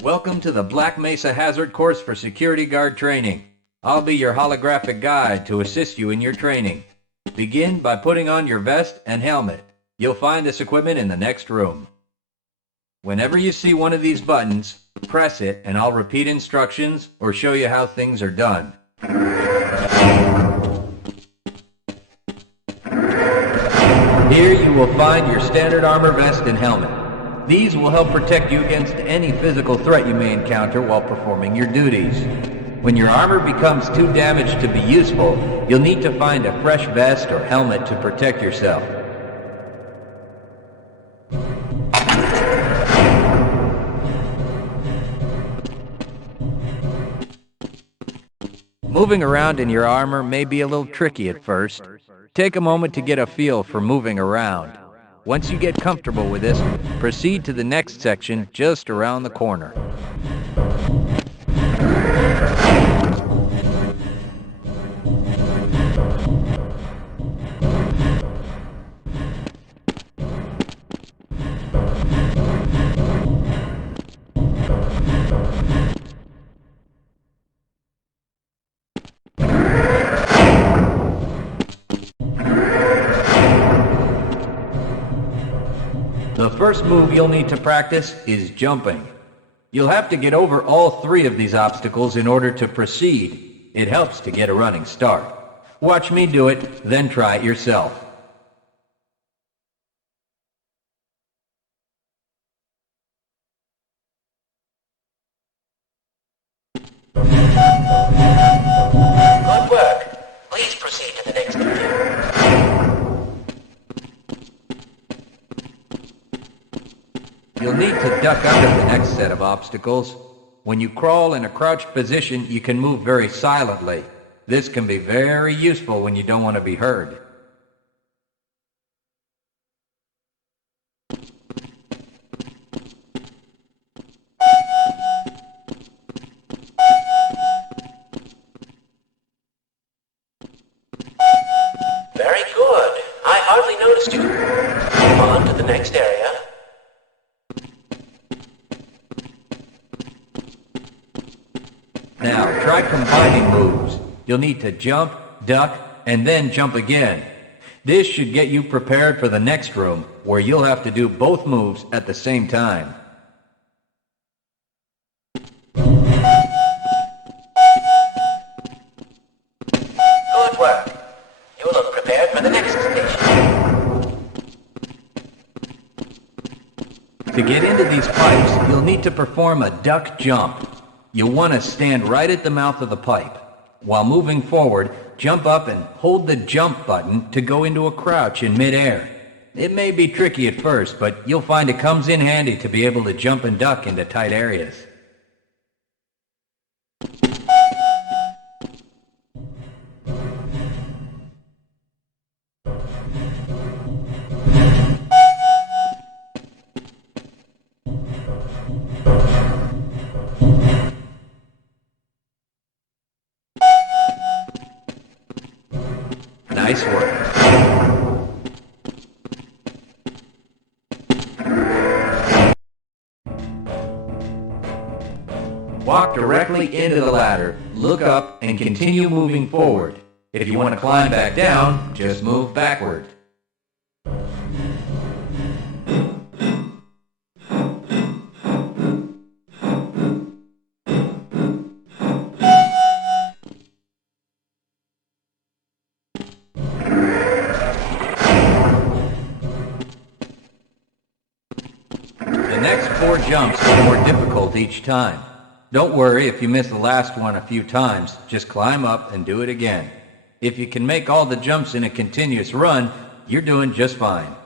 Welcome to the Black Mesa Hazard Course for Security Guard Training. I'll be your holographic guide to assist you in your training. Begin by putting on your vest and helmet. You'll find this equipment in the next room. Whenever you see one of these buttons, press it and I'll repeat instructions or show you how things are done. Here you will find your standard armor vest and helmet. These will help protect you against any physical threat you may encounter while performing your duties. When your armor becomes too damaged to be useful, you'll need to find a fresh vest or helmet to protect yourself. Moving around in your armor may be a little tricky at first. Take a moment to get a feel for moving around. Once you get comfortable with this, proceed to the next section just around the corner. The first move you'll need to practice is jumping. You'll have to get over all three of these obstacles in order to proceed. It helps to get a running start. Watch me do it, then try it yourself. Good work. Please proceed to the next area. You'll need to duck under the next set of obstacles. When you crawl in a crouched position, you can move very silently. This can be very useful when you don't want to be heard. Very good. I hardly noticed you. Move on to the next area. Now, try combining moves. You'll need to jump, duck, and then jump again. This should get you prepared for the next room, where you'll have to do both moves at the same time. Good work. You look prepared for the next station. To get into these pipes, you'll need to perform a duck jump. You'll want to stand right at the mouth of the pipe. While moving forward, jump up and hold the jump button to go into a crouch in midair. It may be tricky at first, but you'll find it comes in handy to be able to jump and duck into tight areas. Nice work. Walk directly into the ladder, look up, and continue moving forward. If you want to climb back down, just move backward. The next 4 jumps are more difficult each time. Don't worry if you miss the last one a few times, just climb up and do it again. If you can make all the jumps in a continuous run, you're doing just fine.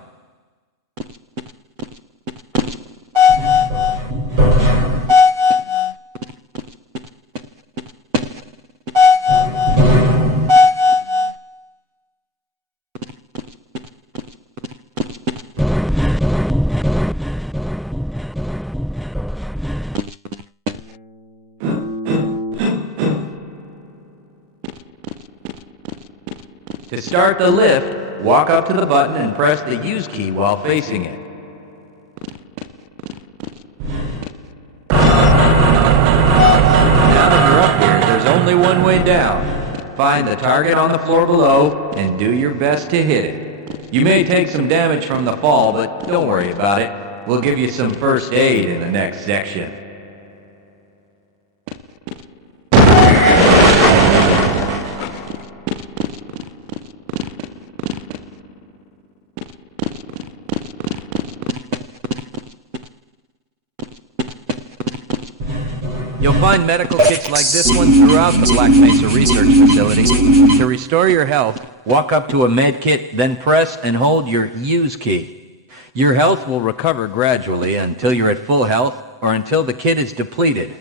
To start the lift, walk up to the button and press the use key while facing it. only one way down. Find the target on the floor below and do your best to hit it. You may take some damage from the fall, but don't worry about it. We'll give you some first aid in the next section. You'll find medical kits like this one throughout the Black Mesa Research Facility. To restore your health, walk up to a med kit, then press and hold your use key. Your health will recover gradually until you're at full health or until the kit is depleted.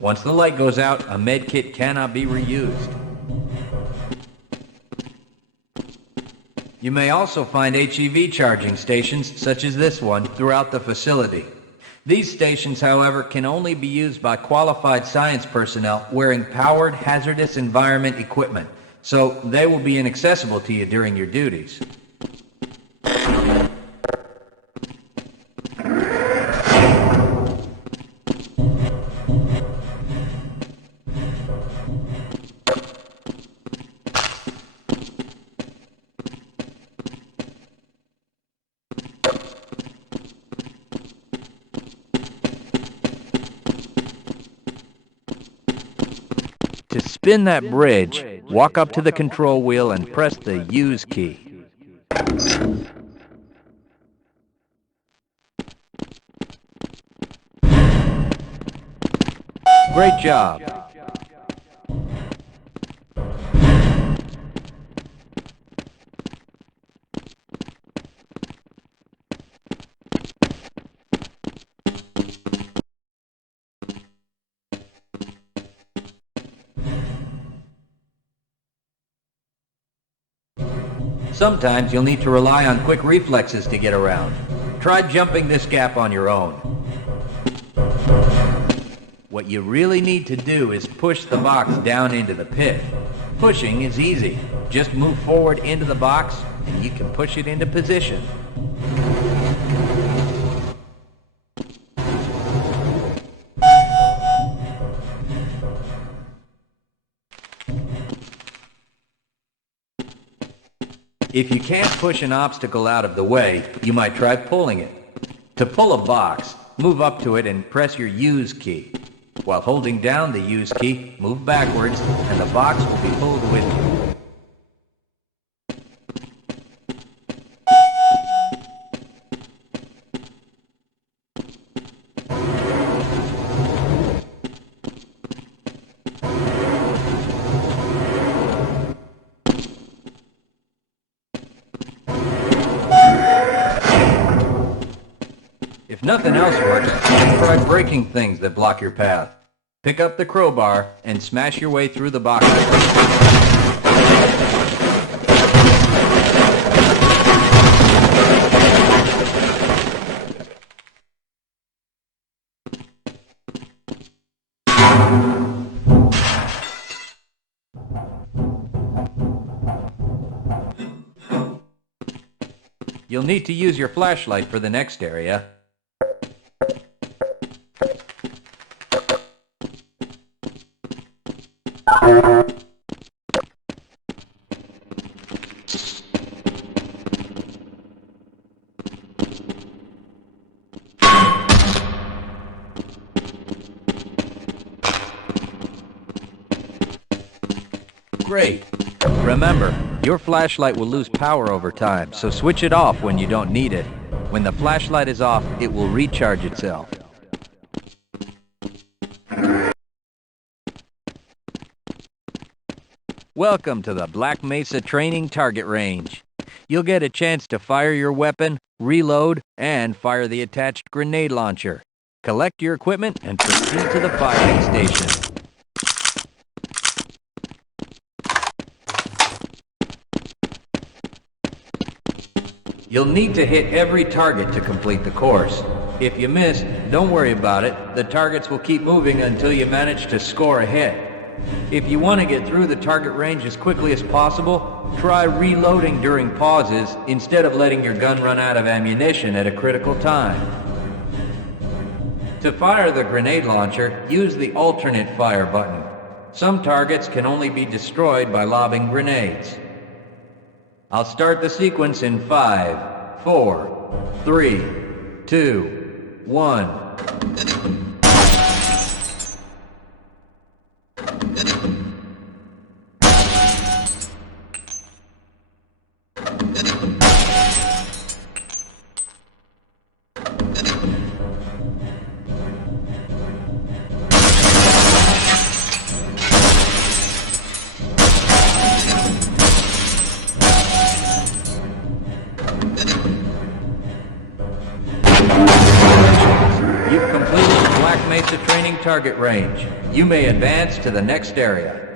Once the light goes out, a med kit cannot be reused. You may also find HEV charging stations, such as this one, throughout the facility. These stations, however, can only be used by qualified science personnel wearing powered hazardous environment equipment, so they will be inaccessible to you during your duties. To spin that bridge, walk up to the control wheel and press the use key. Great job. Sometimes you'll need to rely on quick reflexes to get around. Try jumping this gap on your own. What you really need to do is push the box down into the pit. Pushing is easy. Just move forward into the box and you can push it into position. If you can't push an obstacle out of the way, you might try pulling it. To pull a box, move up to it and press your use key. While holding down the use key, move backwards and the box will be pulled with you. If nothing else works, try breaking things that block your path. Pick up the crowbar and smash your way through the box. You'll need to use your flashlight for the next area. Great. Remember, your flashlight will lose power over time, so switch it off when you don't need it. When the flashlight is off, it will recharge itself. Welcome to the Black Mesa Training Target Range. You'll get a chance to fire your weapon, reload, and fire the attached grenade launcher. Collect your equipment and proceed to the firing station. You'll need to hit every target to complete the course. If you miss, don't worry about it. The targets will keep moving until you manage to score a hit. If you want to get through the target range as quickly as possible, try reloading during pauses instead of letting your gun run out of ammunition at a critical time. To fire the grenade launcher, use the alternate fire button. Some targets can only be destroyed by lobbing grenades. I'll start the sequence in 5, 4, 3, 2, 1. You've completed the Black Mesa training target range. You may advance to the next area.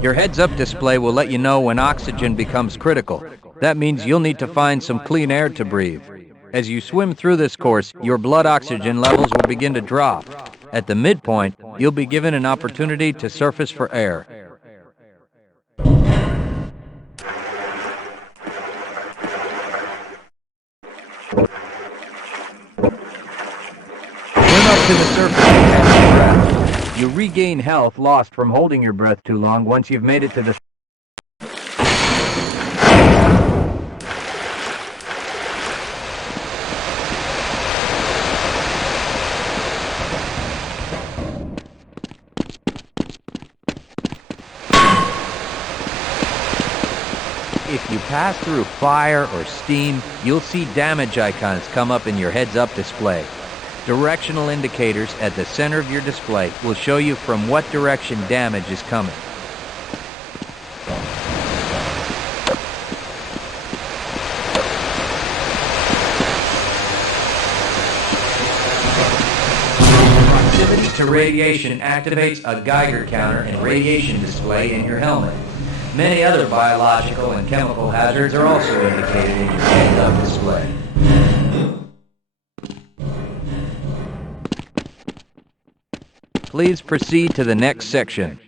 Your heads-up display will let you know when oxygen becomes critical. That means you'll need to find some clean air to breathe. As you swim through this course, your blood oxygen levels will begin to drop. At the midpoint, you'll be given an opportunity to surface for air. To the surface and catch your breath. You regain health lost from holding your breath too long once you've made it to the... If you pass through fire or steam, you'll see damage icons come up in your heads-up display. Directional indicators at the center of your display will show you from what direction damage is coming. Proximity to radiation activates a Geiger counter and radiation display in your helmet. Many other biological and chemical hazards are also indicated in your heads-up display. Please proceed to the next section.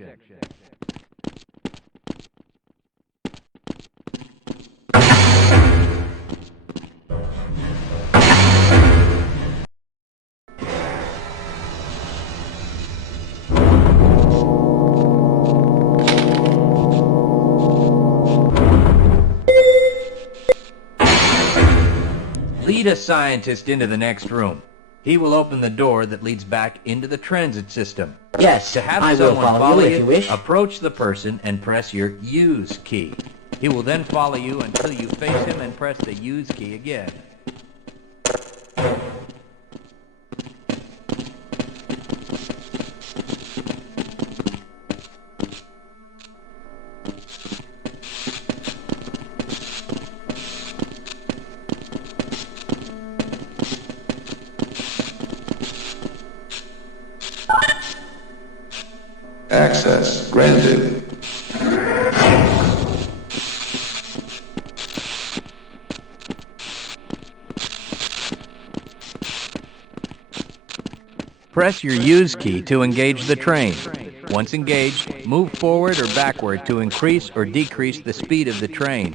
Lead a scientist into the next room. He will open the door that leads back into the transit system. Yes, To have I will someone follow you if you wish. approach the person and press your use key. He will then follow you until you face him and press the use key again. Access granted. Press your use key to engage the train. Once engaged, move forward or backward to increase or decrease the speed of the train.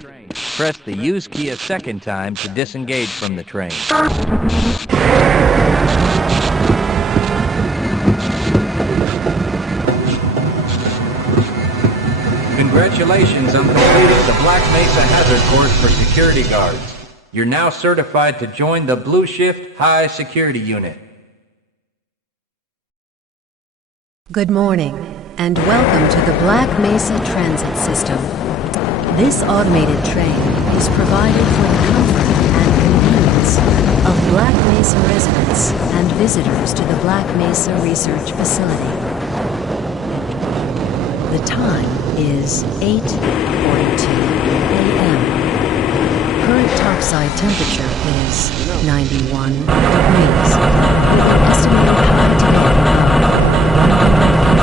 Press the use key a second time to disengage from the train. Congratulations on completing the Black Mesa Hazard Course for security guards. You're now certified to join the Blue Shift High Security Unit. Good morning, and welcome to the Black Mesa Transit System. This automated train is provided for the comfort and convenience of Black Mesa residents and visitors to the Black Mesa Research Facility. The time is 8:42 a.m. Current topside temperature is 91 degrees, with an estimated high today of 155.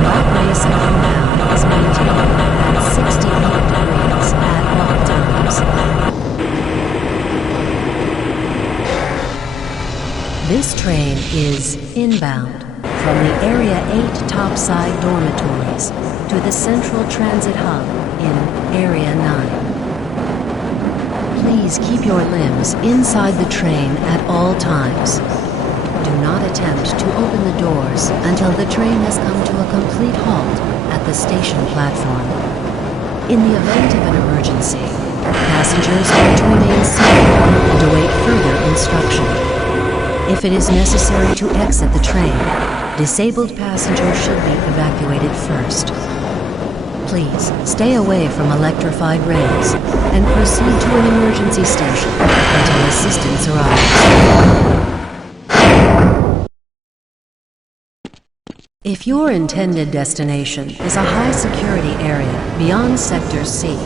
Black Mesa compound is maintained at 68 degrees at all times. This train is inbound from the Area 8 topside dormitories to the Central Transit Hub in Area 9. Please keep your limbs inside the train at all times. Do not attempt to open the doors until the train has come to a complete halt at the station platform. In the event of an emergency, passengers are to remain seated and await further instruction. If it is necessary to exit the train, disabled passengers should be evacuated first. Please stay away from electrified rails and proceed to an emergency station until assistance arrives. If your intended destination is a high-security area beyond Sector C,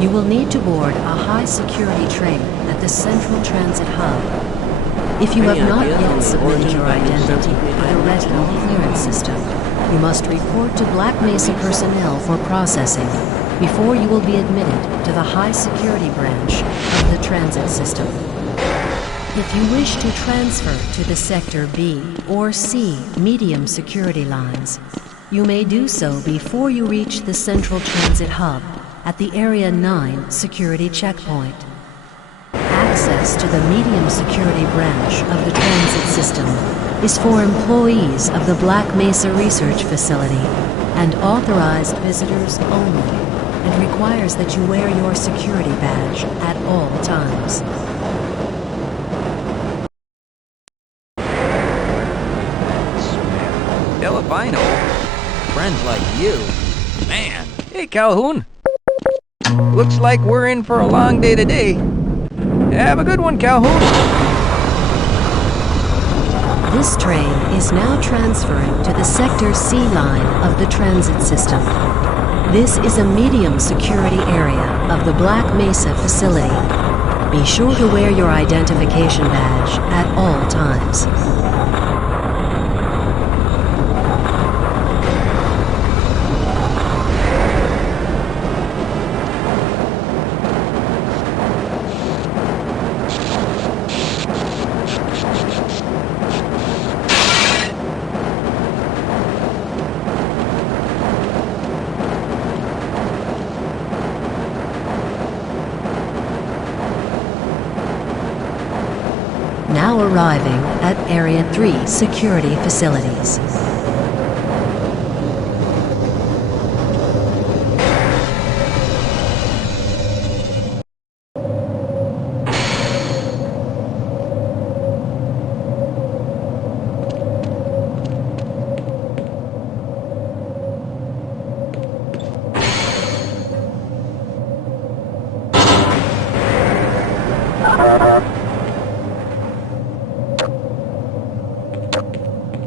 you will need to board a high-security train at the Central Transit Hub. If you have not yet submitted your identity to the retinal clearance system, you must report to Black Mesa personnel for processing before you will be admitted to the high-security branch of the transit system. If you wish to transfer to the Sector B or C medium security lines, you may do so before you reach the Central Transit Hub at the Area 9 security checkpoint. Access to the medium security branch of the transit system is for employees of the Black Mesa Research Facility and authorized visitors only, and requires that you wear your security badge at all times. Delafino? Friends like you? Man. Hey, Calhoun. Looks like we're in for a long day today. Have a good one, Calhoun. This train is now transferring to the Sector C line of the transit system. This is a medium security area of the Black Mesa facility. Be sure to wear your identification badge at all times. Now arriving at Area 3 security facilities.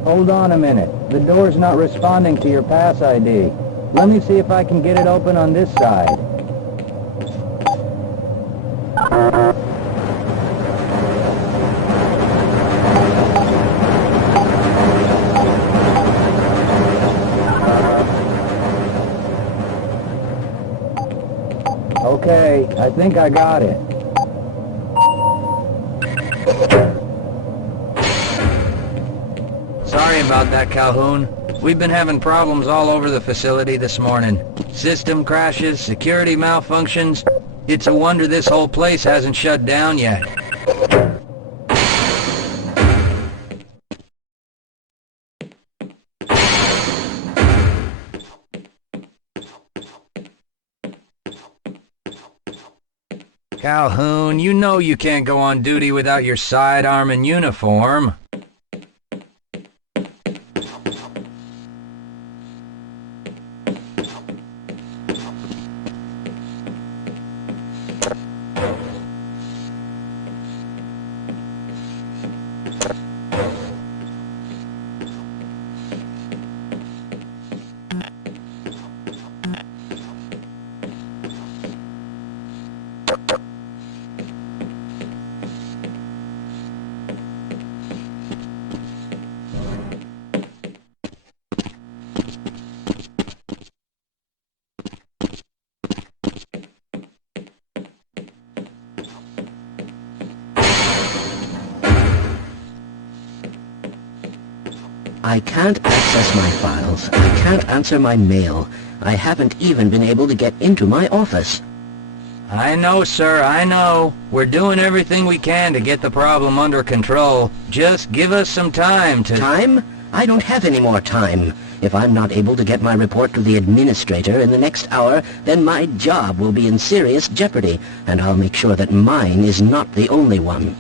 Hold on a minute. The door's not responding to your pass ID. Let me see if I can get it open on this side. Okay, I think I got it. Sorry about that, Calhoun. We've been having problems all over the facility this morning. System crashes, security malfunctions. It's a wonder this whole place hasn't shut down yet. Calhoun, you know you can't go on duty without your sidearm and uniform. I can't access my files. I can't answer my mail. I haven't even been able to get into my office. I know, sir, I know. We're doing everything we can to get the problem under control. Just give us some time to... Time? I don't have any more time. If I'm not able to get my report to the administrator in the next hour, then my job will be in serious jeopardy, and I'll make sure that mine is not the only one.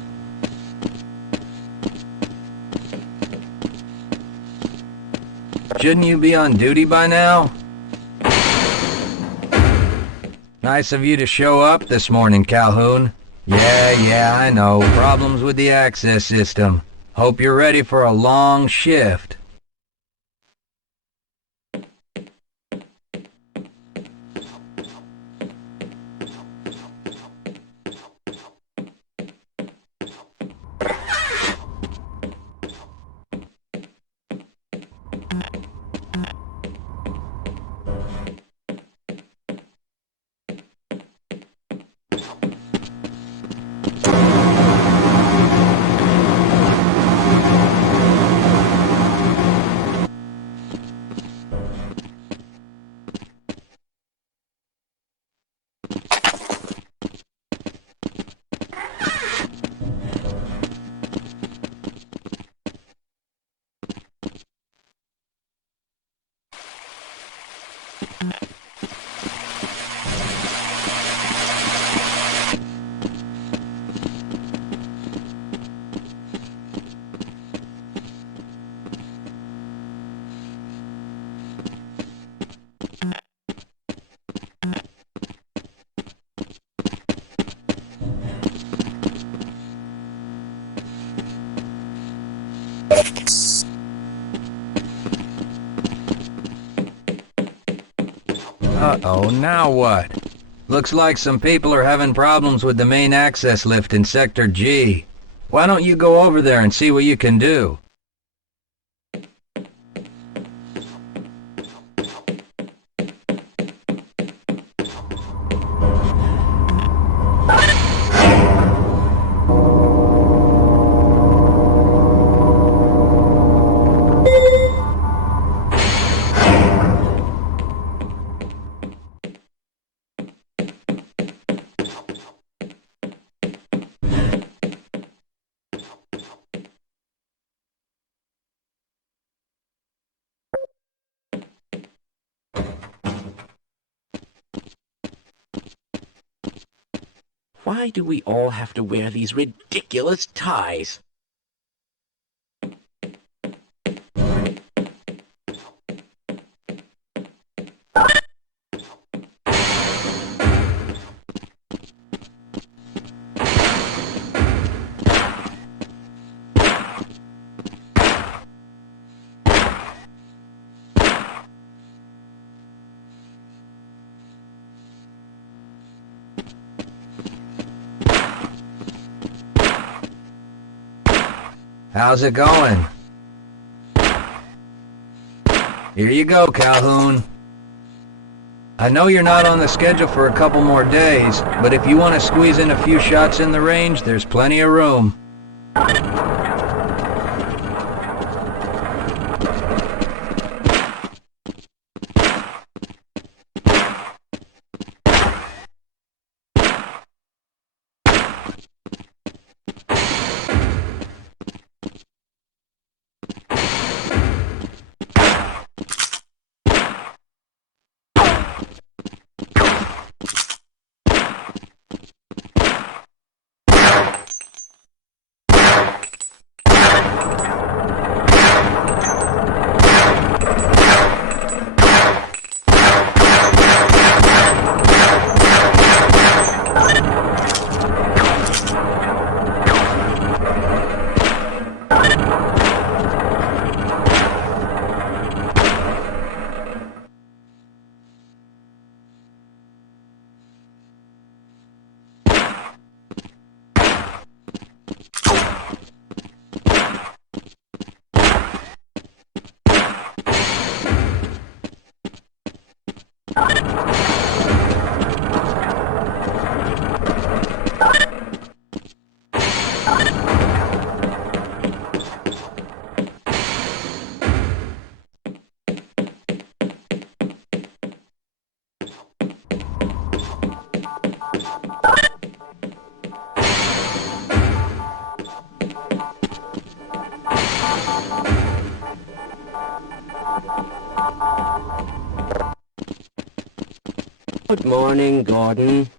Shouldn't you be on duty by now? Nice of you to show up this morning, Calhoun. Yeah, I know. Problems with the access system. Hope you're ready for a long shift. Uh-oh, now what? Looks like some people are having problems with the main access lift in Sector G. Why don't you go over there and see what you can do? Why do we all have to wear these ridiculous ties? How's it going? Here you go, Calhoun. I know you're not on the schedule for a couple more days, but if you want to squeeze in a few shots in the range, there's plenty of room. Good morning, Gordon.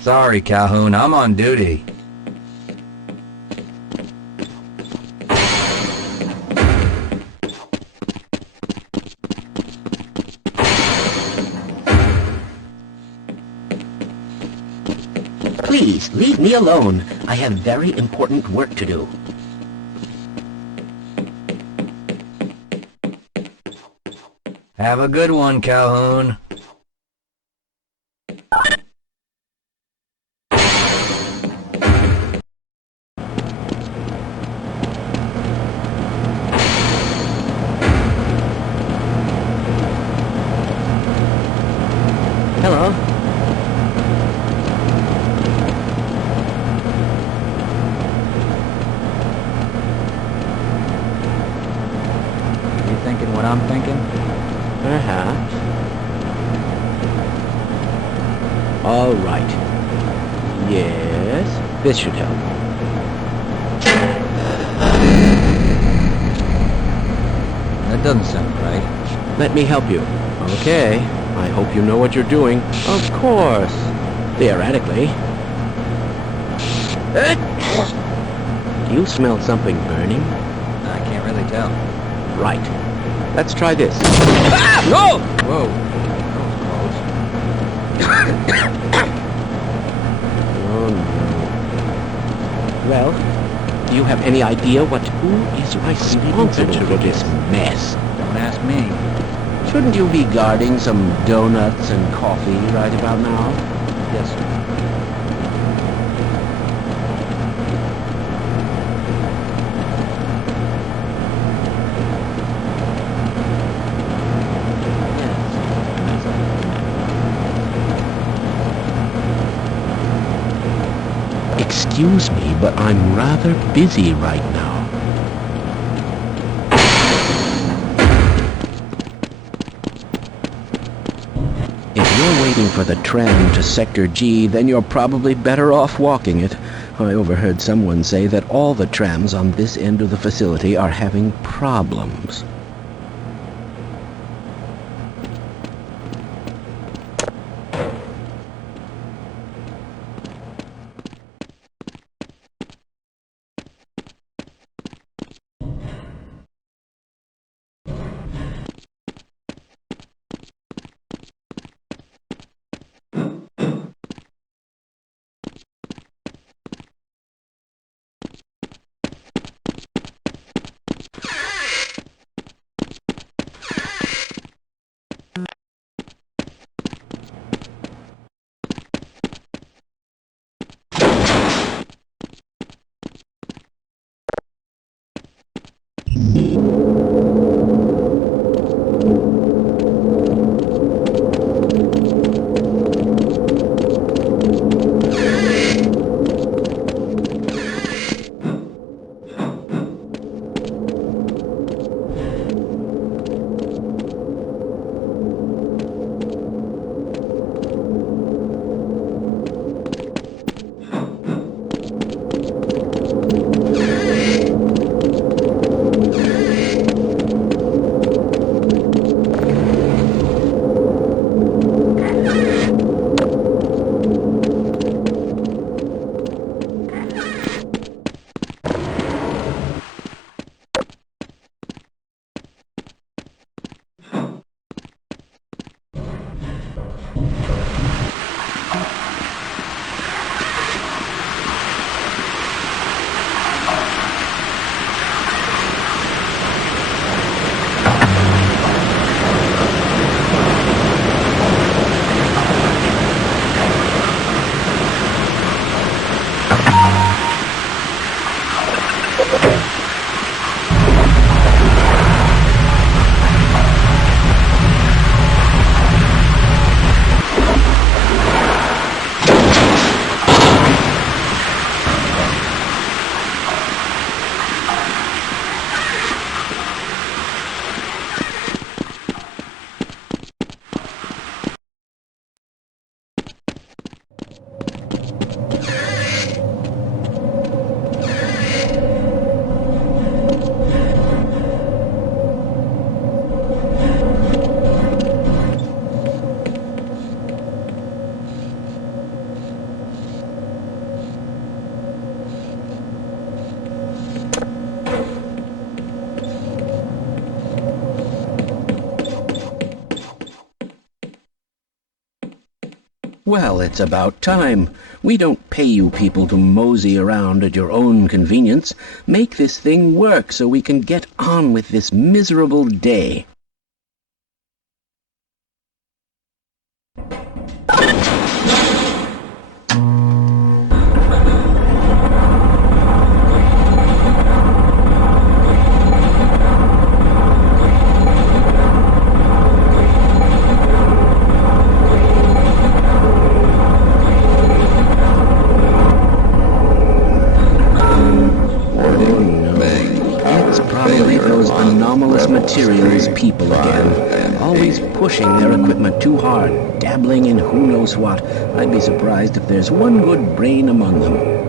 Sorry, Calhoun, I'm on duty. Please, leave me alone. I have very important work to do. Have a good one, Calhoun. Hello. You thinking what I'm thinking? Perhaps. All right. Yes, this should help. That doesn't sound right. Let me help you. Okay. I hope you know what you're doing. Of course. Theoretically. Do you smell something burning? I can't really tell. Right. Let's try this. No! Whoa. Oh no. Well, do you have any idea who is responsible for this mess? Don't ask me. Shouldn't you be guarding some donuts and coffee right about now? Yes, sir. Excuse me, but I'm rather busy right now. If you're waiting for the tram to Sector G, then you're probably better off walking it. I overheard someone say that all the trams on this end of the facility are having problems. Well, it's about time. We don't pay you people to mosey around at your own convenience. Make this thing work so we can get on with this miserable day. Materials people again, always pushing their equipment too hard, dabbling in who knows what. I'd be surprised if there's one good brain among them.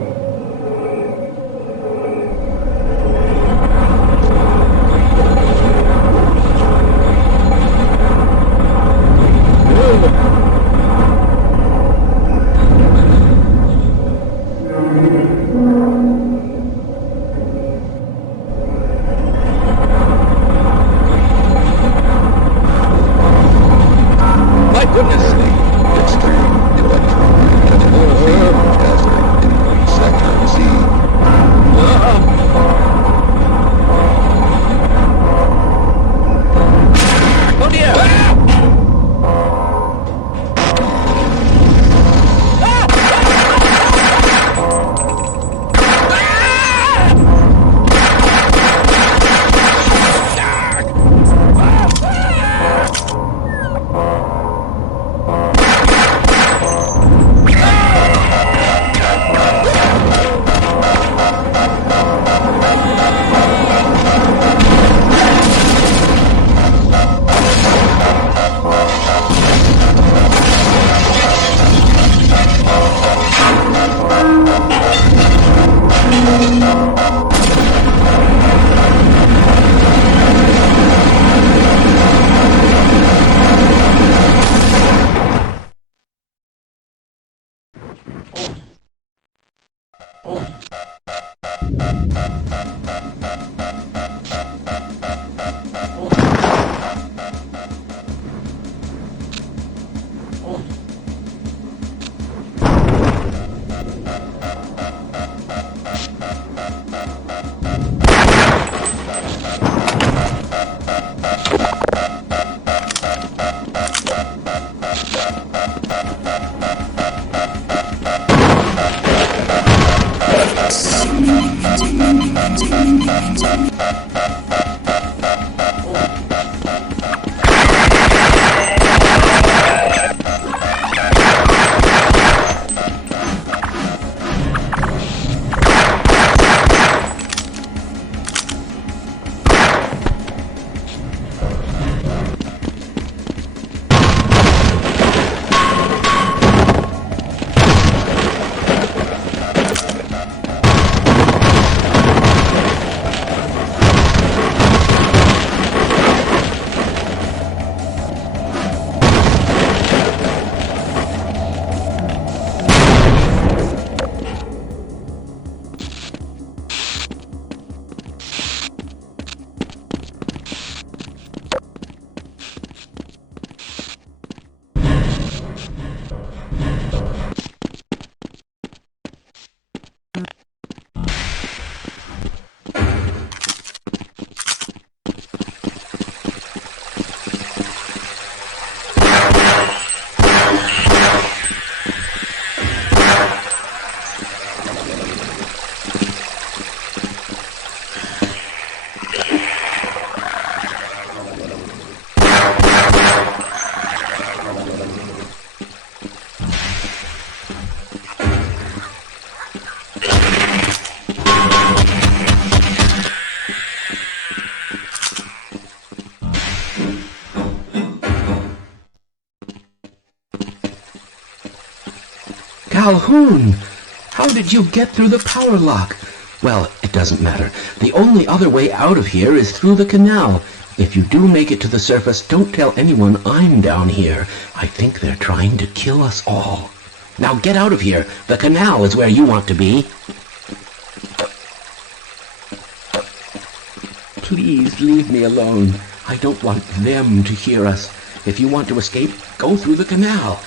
Calhoun! How did you get through the power lock? Well, it doesn't matter. The only other way out of here is through the canal. If you do make it to the surface, don't tell anyone I'm down here. I think they're trying to kill us all. Now get out of here. The canal is where you want to be. Please leave me alone. I don't want them to hear us. If you want to escape, go through the canal.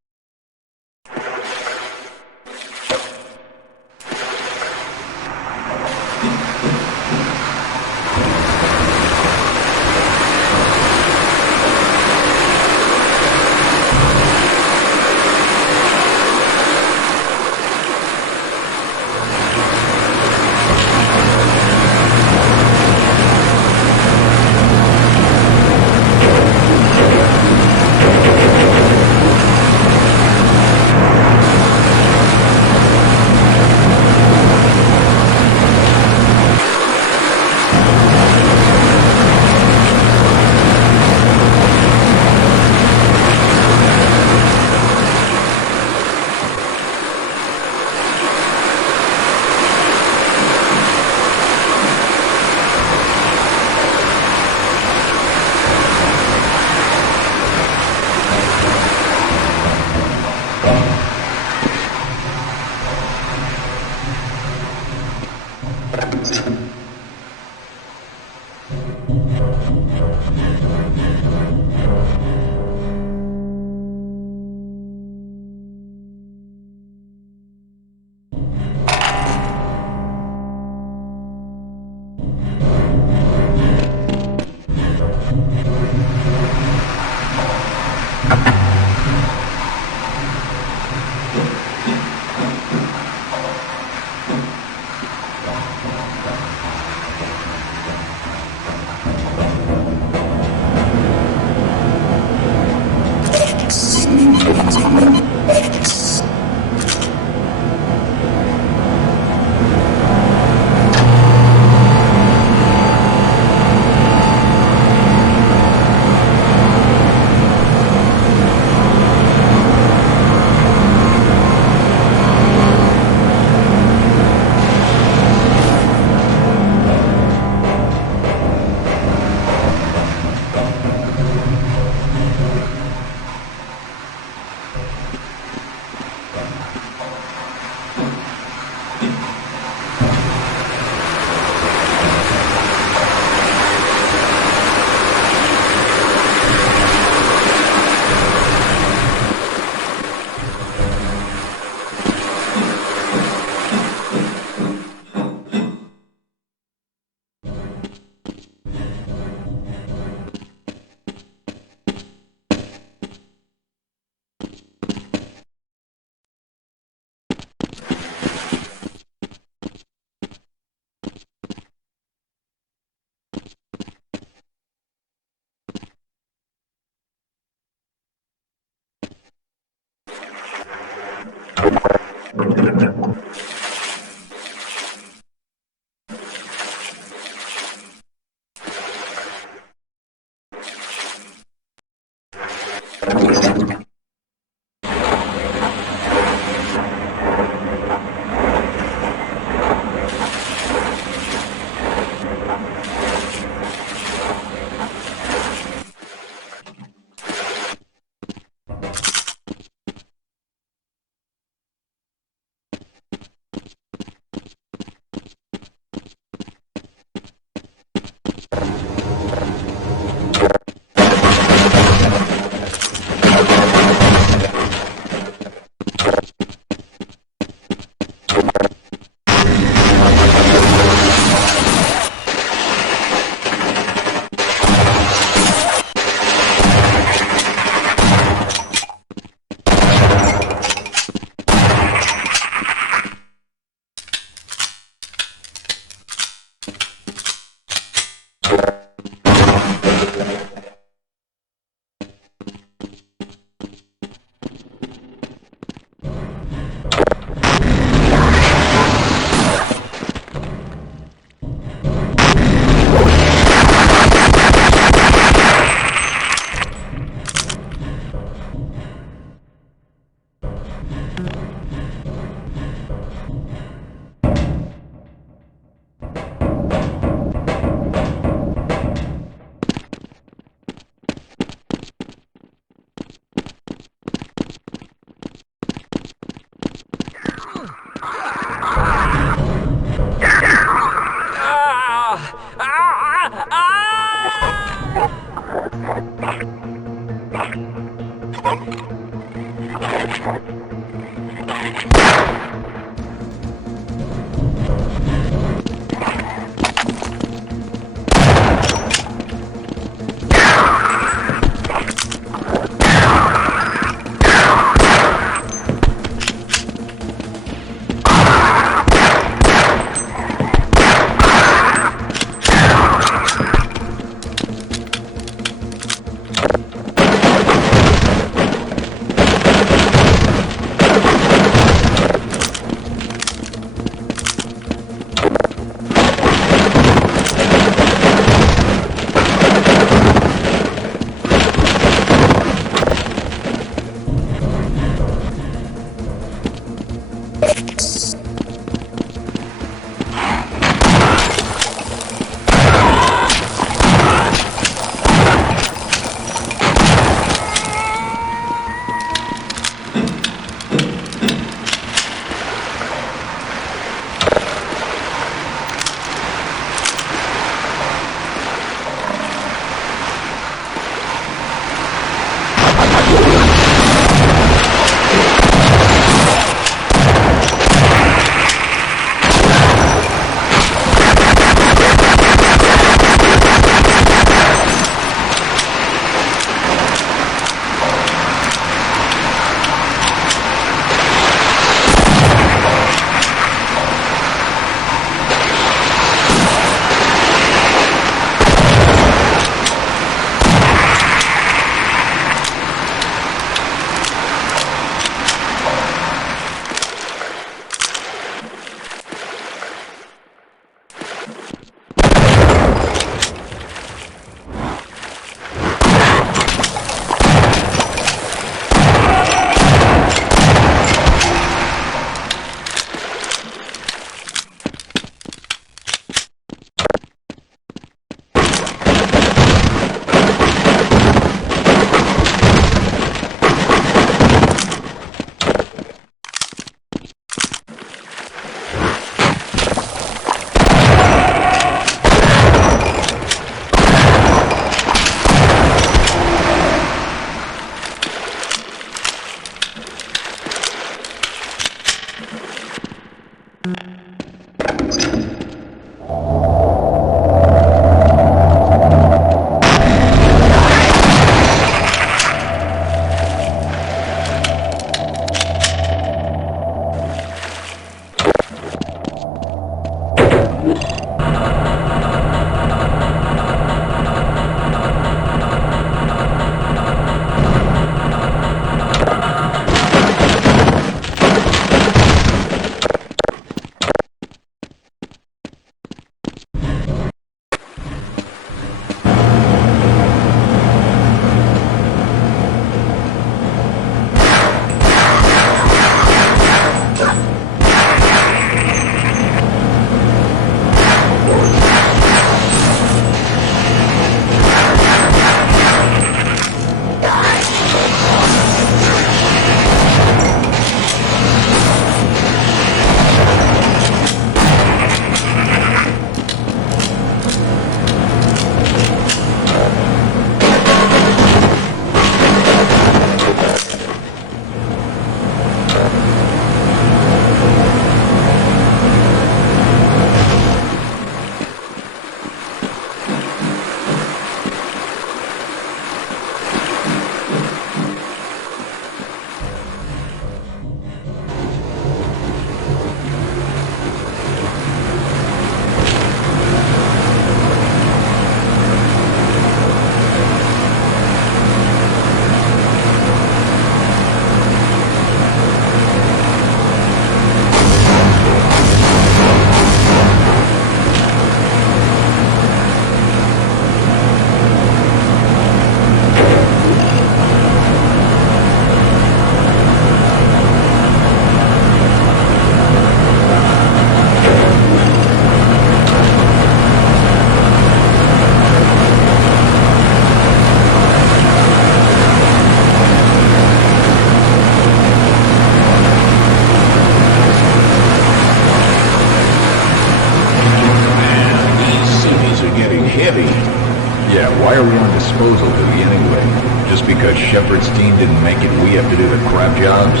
Yeah, why are we on disposal duty anyway? Just because Shepard's team didn't make it, we have to do the crap jobs?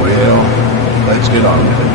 Well, let's get on with it.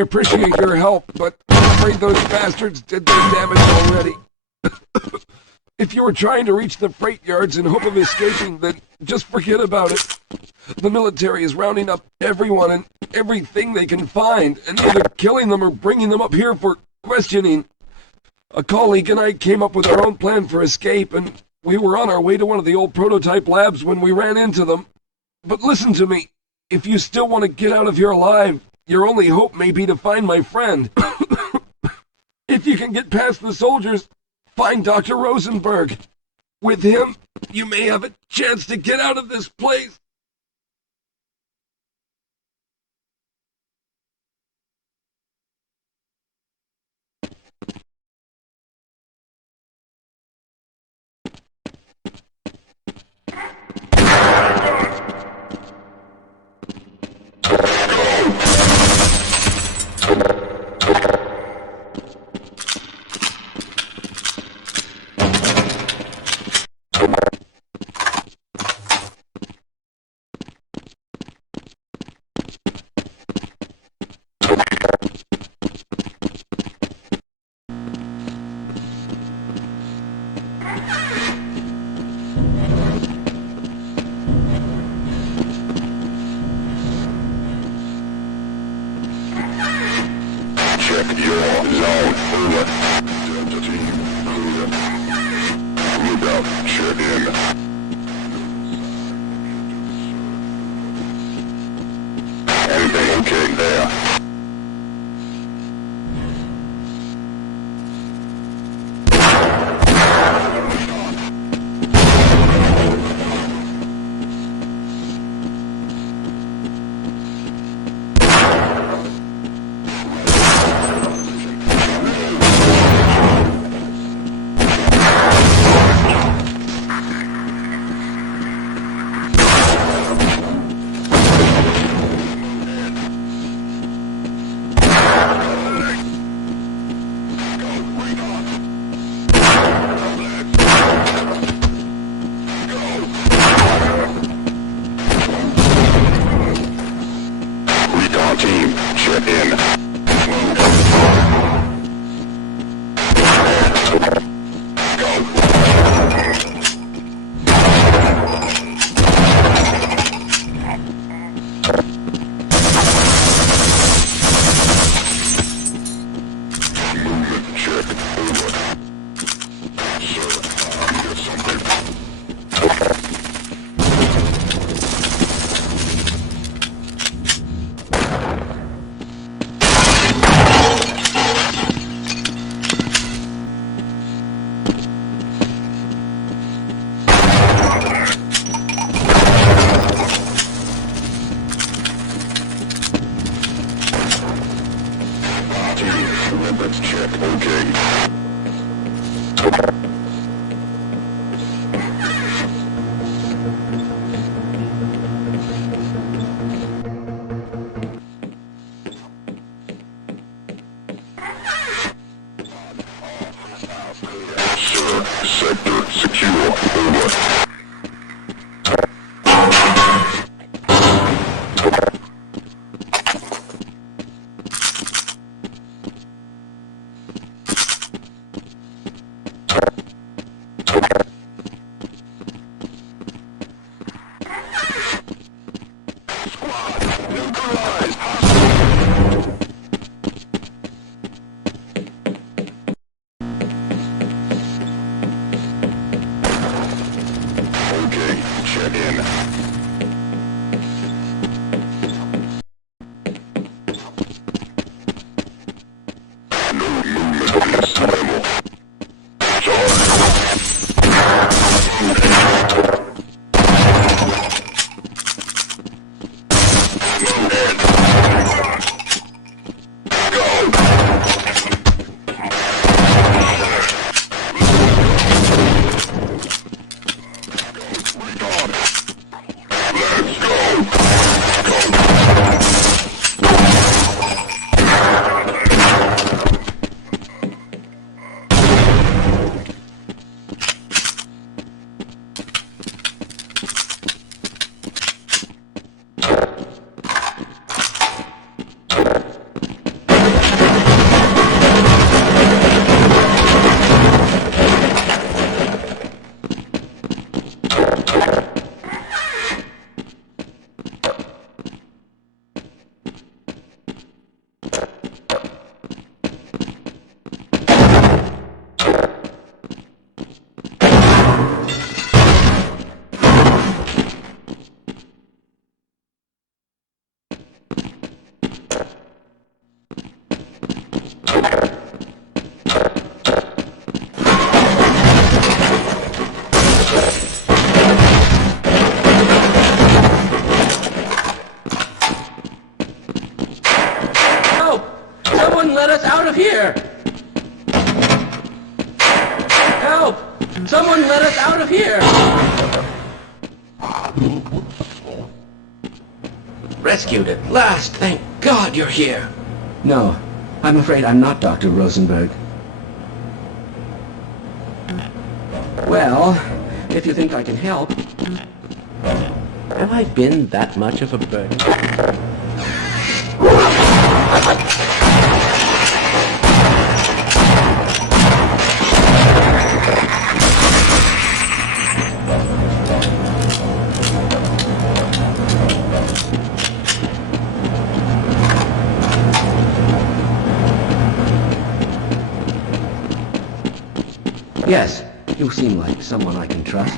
appreciate your help, but I'm afraid those bastards did their damage already. If you were trying to reach the freight yards in hope of escaping, then just forget about it. The military is rounding up everyone and everything they can find, and either killing them or bringing them up here for questioning. A colleague and I came up with our own plan for escape, and we were on our way to one of the old prototype labs when we ran into them. But listen to me. If you still want to get out of here alive, your only hope may be to find my friend. If you can get past the soldiers, find Dr. Rosenberg. With him, you may have a chance to get out of this place. Someone let us out of here! Rescued at last! Thank God you're here! No, I'm afraid I'm not Dr. Rosenberg. Well, if you think I can help... Have I been that much of a burden? Yes, you seem like someone I can trust.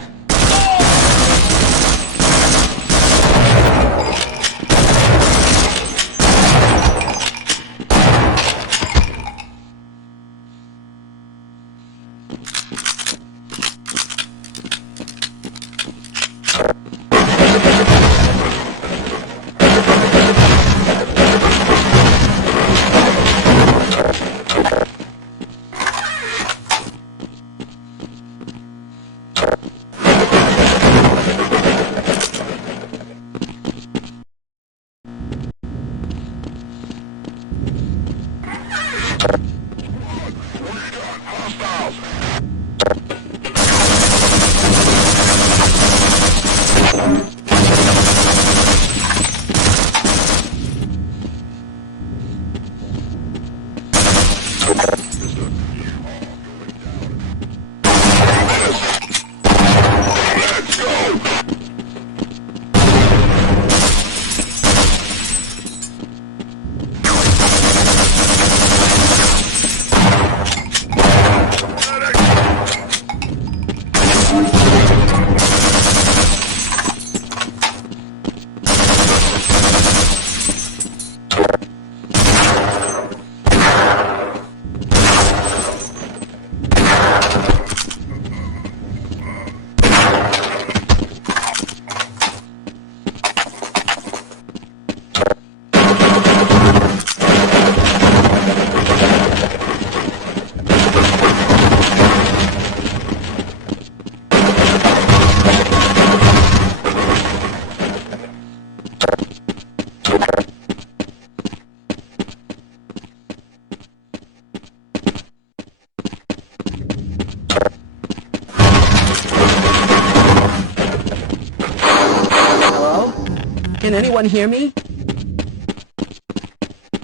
Can anyone hear me?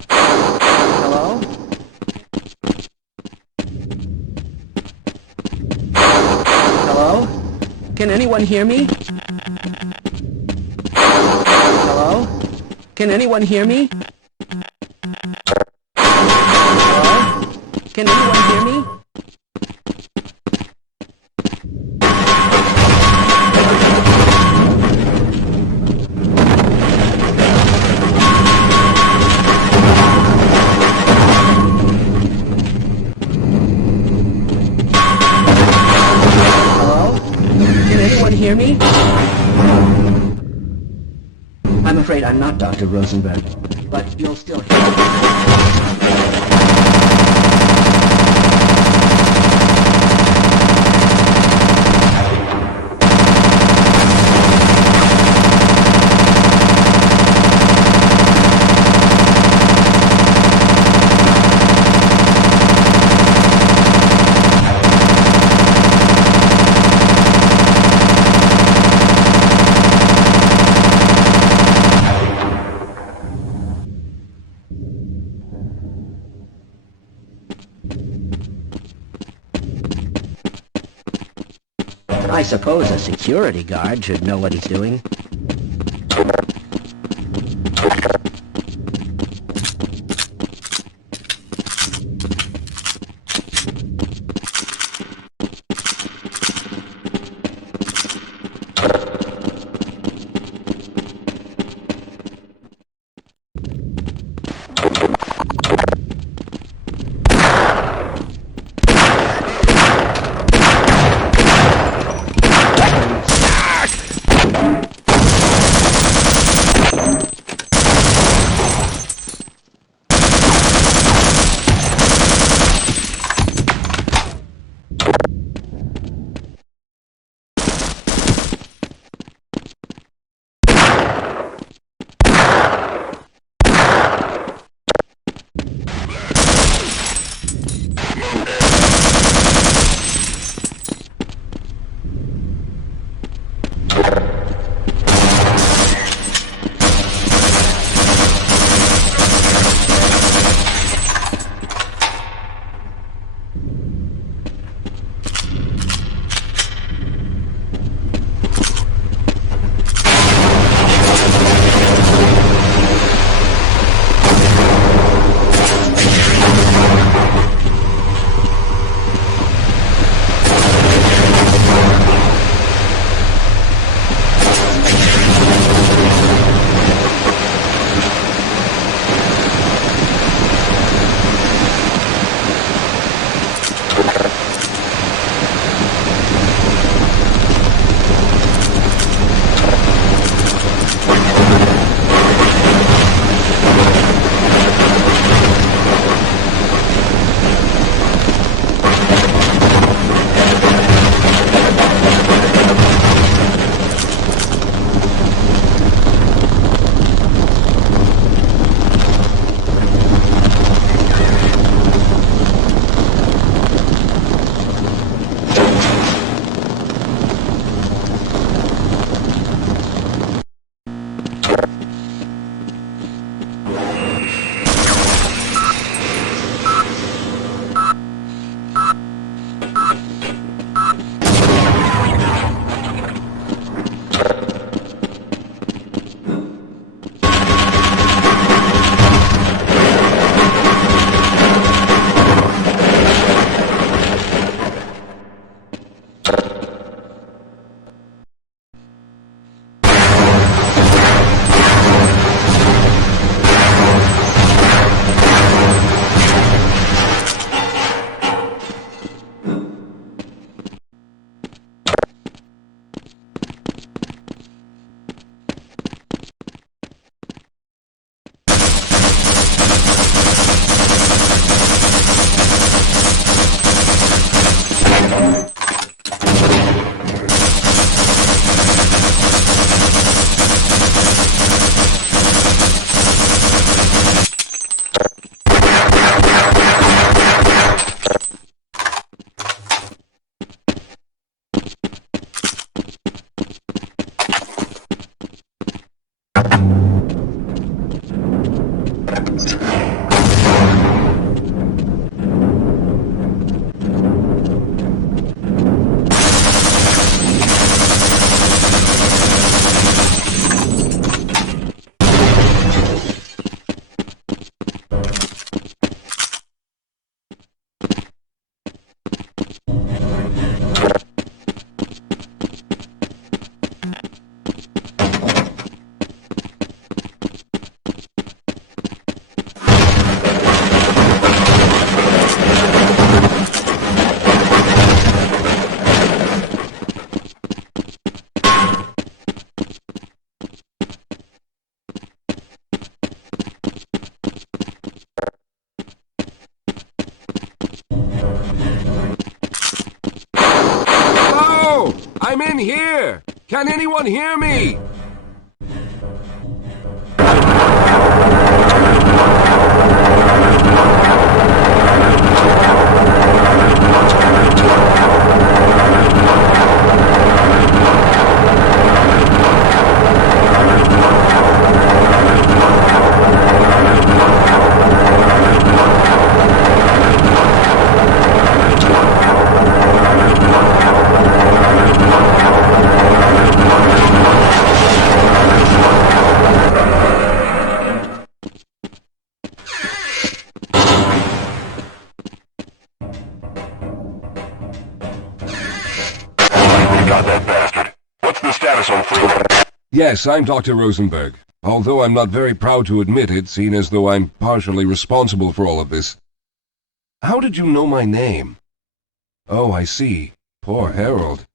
Hello? Hello? Can anyone hear me? Hello? Can anyone hear me? Hello? Can anyone hear me? Hear me? I'm afraid I'm not Dr. Rosenberg, but you'll still hear me. I suppose a security guard should know what he's doing. in here! Can anyone hear me? Yes, I'm Dr. Rosenberg, although I'm not very proud to admit it, seeing as though I'm partially responsible for all of this. How did you know my name? Oh, I see. Poor Harold.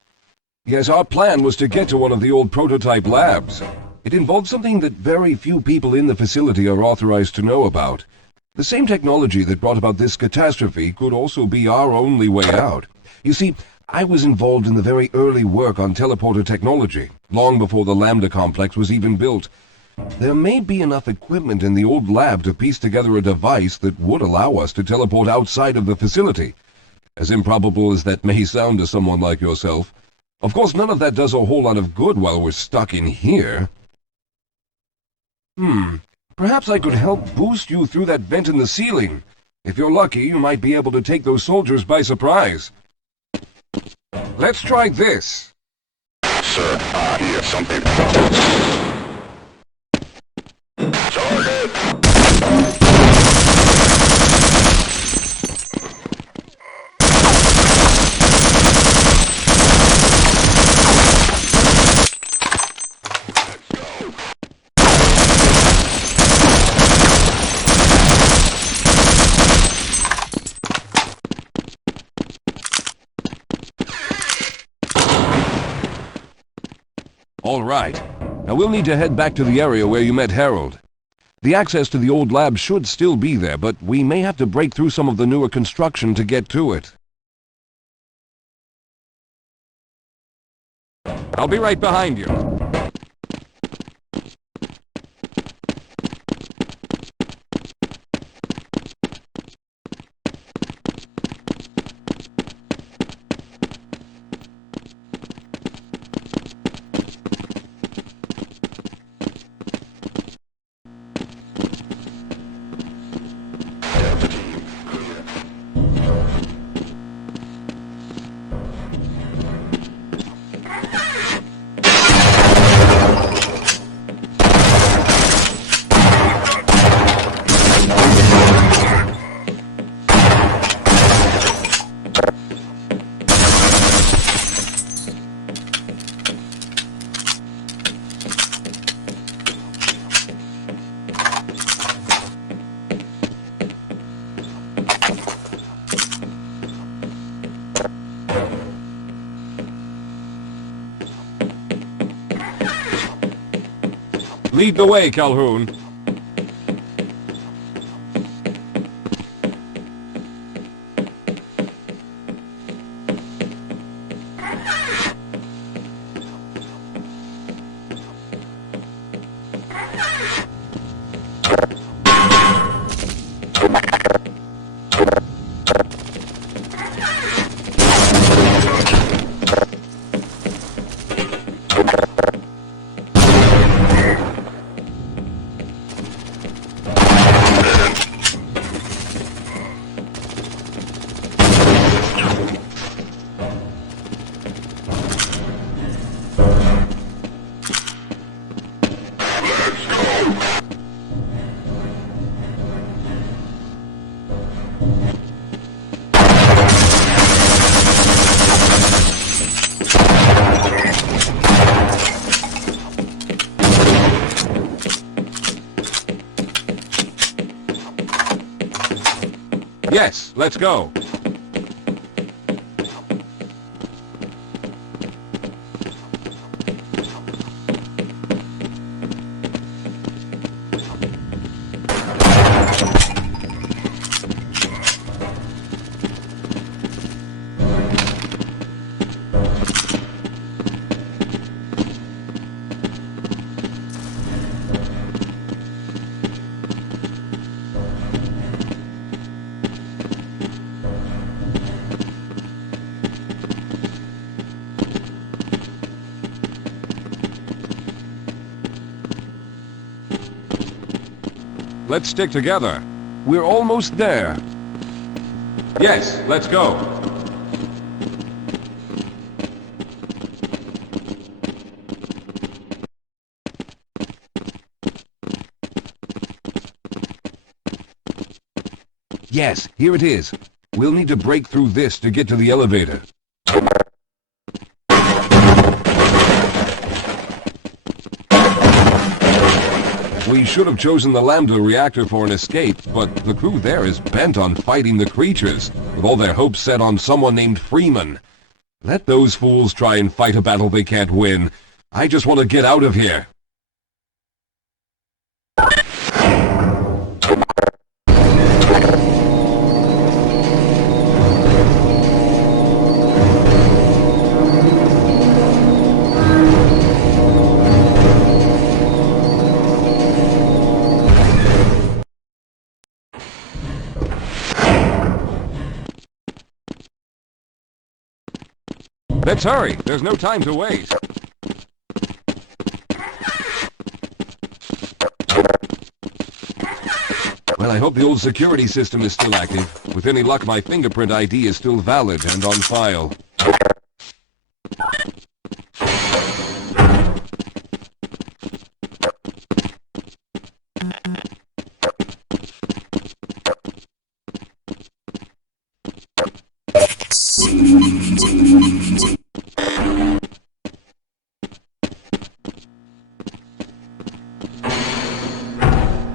Yes, our plan was to get to one of the old prototype labs. It involved something that very few people in the facility are authorized to know about. The same technology that brought about this catastrophe could also be our only way out. You see, I was involved in the very early work on teleporter technology, long before the Lambda complex was even built. There may be enough equipment in the old lab to piece together a device that would allow us to teleport outside of the facility. As improbable as that may sound to someone like yourself. Of course, none of that does a whole lot of good while we're stuck in here. Perhaps I could help boost you through that vent in the ceiling. If you're lucky, you might be able to take those soldiers by surprise. Let's try this. Sir, I hear something. Target! All right. Now we'll need to head back to the area where you met Harold. The access to the old lab should still be there, but we may have to break through some of the newer construction to get to it. I'll be right behind you. Lead the way, Calhoun. Yes, let's go. let's stick together. We're almost there. Yes, let's go. Yes, here it is. We'll need to break through this to get to the elevator. We should have chosen the Lambda reactor for an escape, but the crew there is bent on fighting the creatures, with all their hopes set on someone named Freeman. Let those fools try and fight a battle they can't win. I just want to get out of here. Let's hurry. There's no time to waste. Well, I hope the old security system is still active. With any luck, my fingerprint ID is still valid and on file.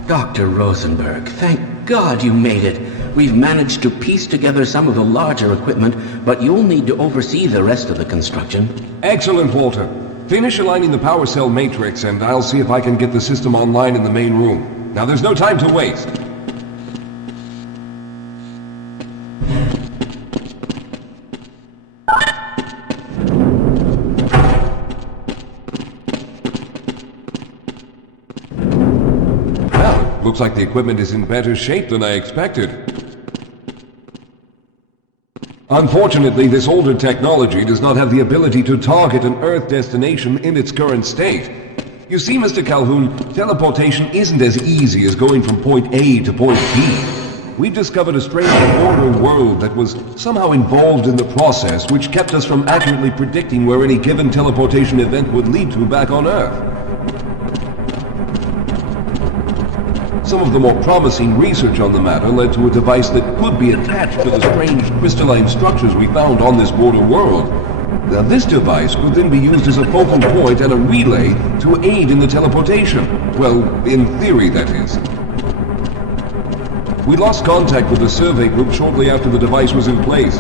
Dr. Rosenberg, thank God you made it. We've managed to piece together some of the larger equipment, but you'll need to oversee the rest of the construction. Excellent, Walter. Finish aligning the power cell matrix, and I'll see if I can get the system online in the main room. Now, there's no time to waste. Looks like the equipment is in better shape than I expected. Unfortunately, this older technology does not have the ability to target an Earth destination in its current state. You see, Mr. Calhoun, teleportation isn't as easy as going from point A to point B. We've discovered a strange border world that was somehow involved in the process, which kept us from accurately predicting where any given teleportation event would lead to back on Earth. Some of the more promising research on the matter led to a device that could be attached to the strange crystalline structures we found on this border world. Now, this device could then be used as a focal point and a relay to aid in the teleportation. Well, in theory, that is. We lost contact with the survey group shortly after the device was in place.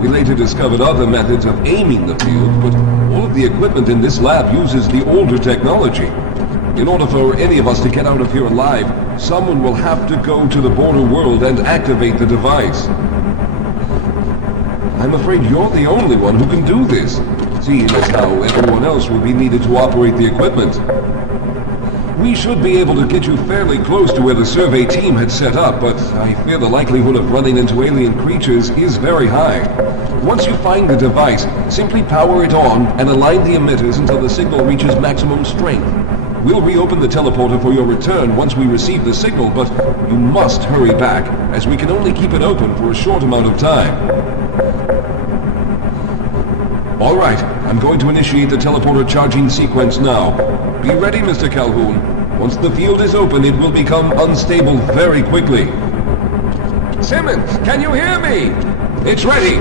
We later discovered other methods of aiming the field, but all of the equipment in this lab uses the older technology. In order for any of us to get out of here alive, someone will have to go to the border world and activate the device. I'm afraid you're the only one who can do this, seeing as how everyone else will be needed to operate the equipment. We should be able to get you fairly close to where the survey team had set up, but I fear the likelihood of running into alien creatures is very high. Once you find the device, simply power it on and align the emitters until the signal reaches maximum strength. We'll reopen the teleporter for your return once we receive the signal, but you must hurry back, as we can only keep it open for a short amount of time. All right, I'm going to initiate the teleporter charging sequence now. Be ready, Mr. Calhoun. Once the field is open, it will become unstable very quickly. Simmons, can you hear me? It's ready!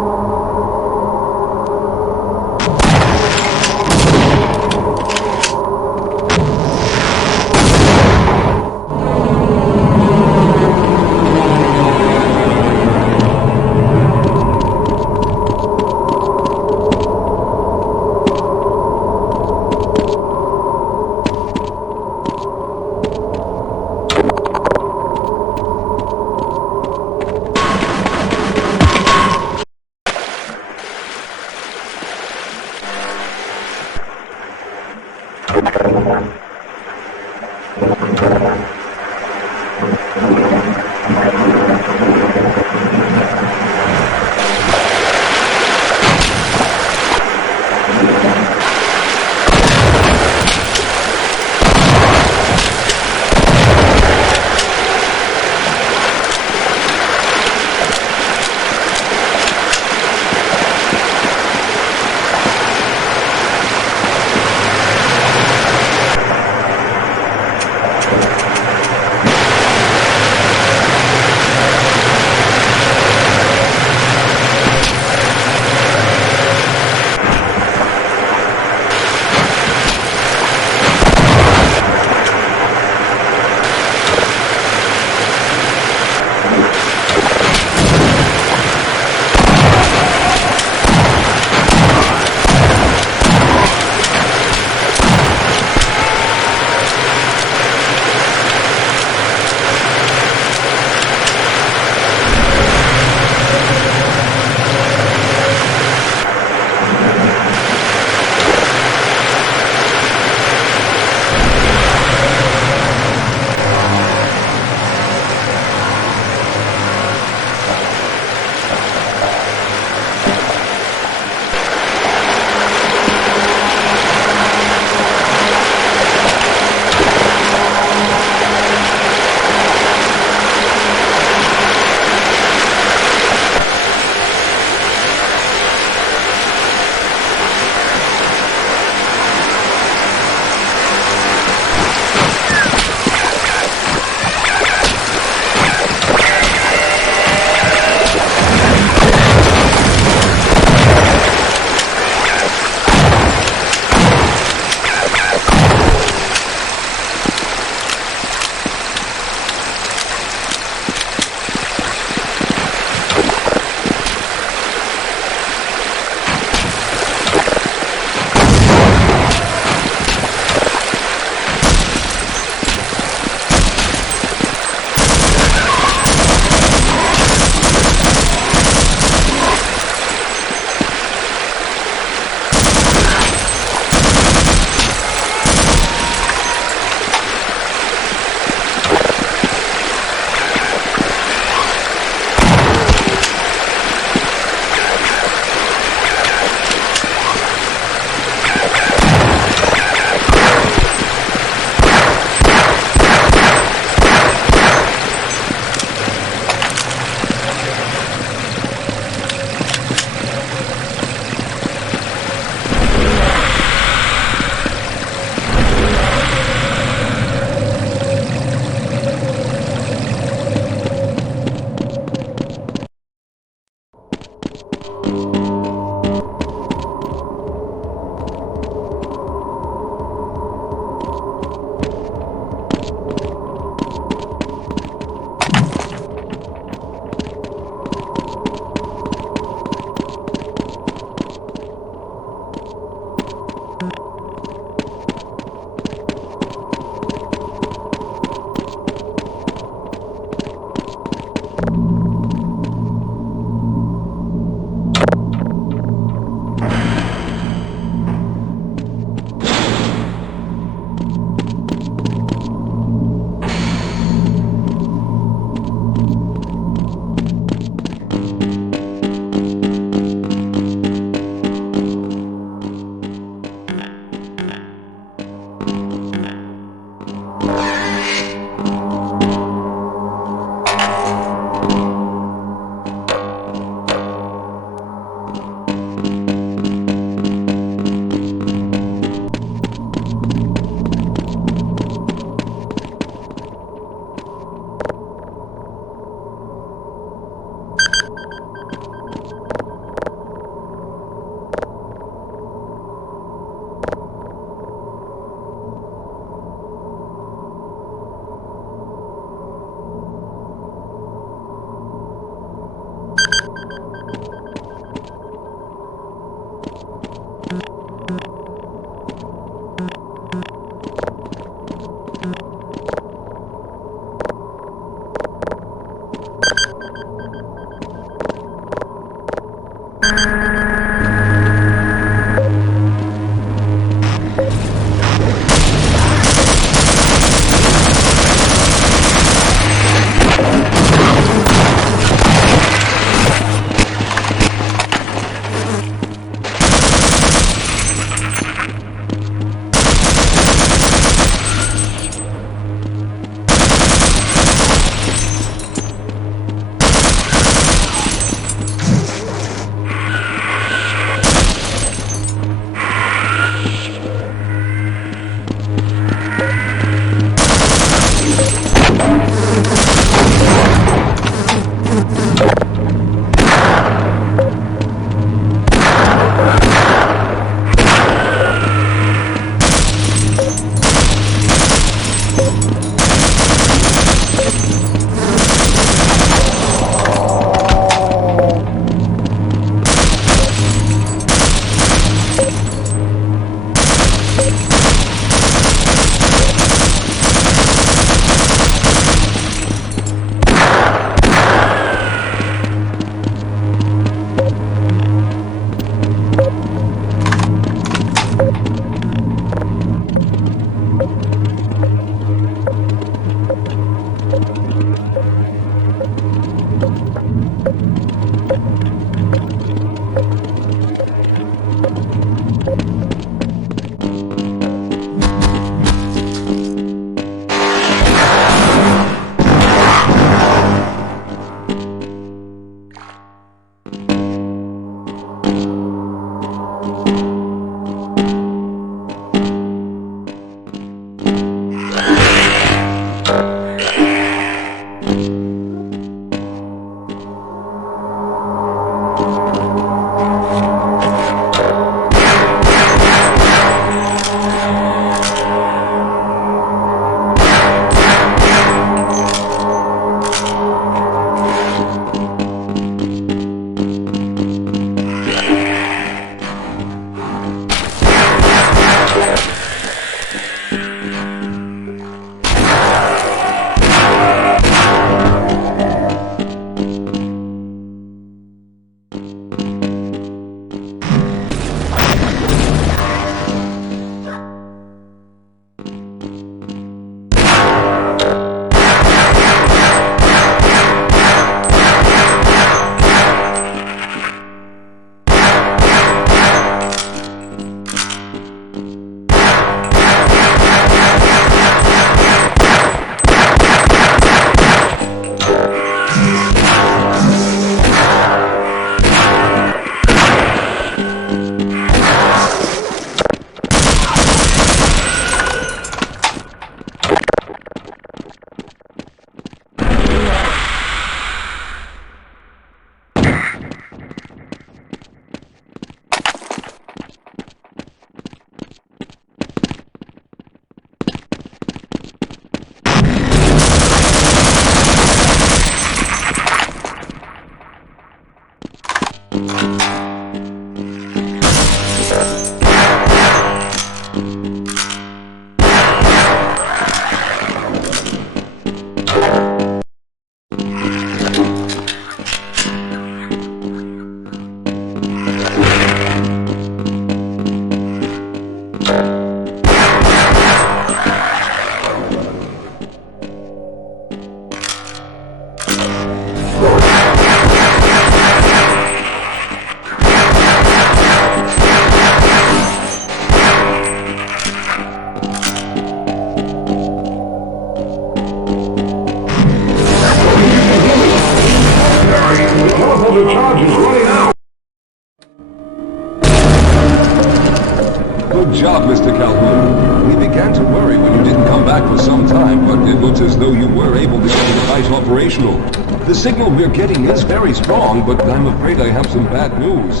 Calhoun. We began to worry when you didn't come back for some time, but it looks as though you were able to get the device operational. The signal we're getting is very strong, but I'm afraid I have some bad news.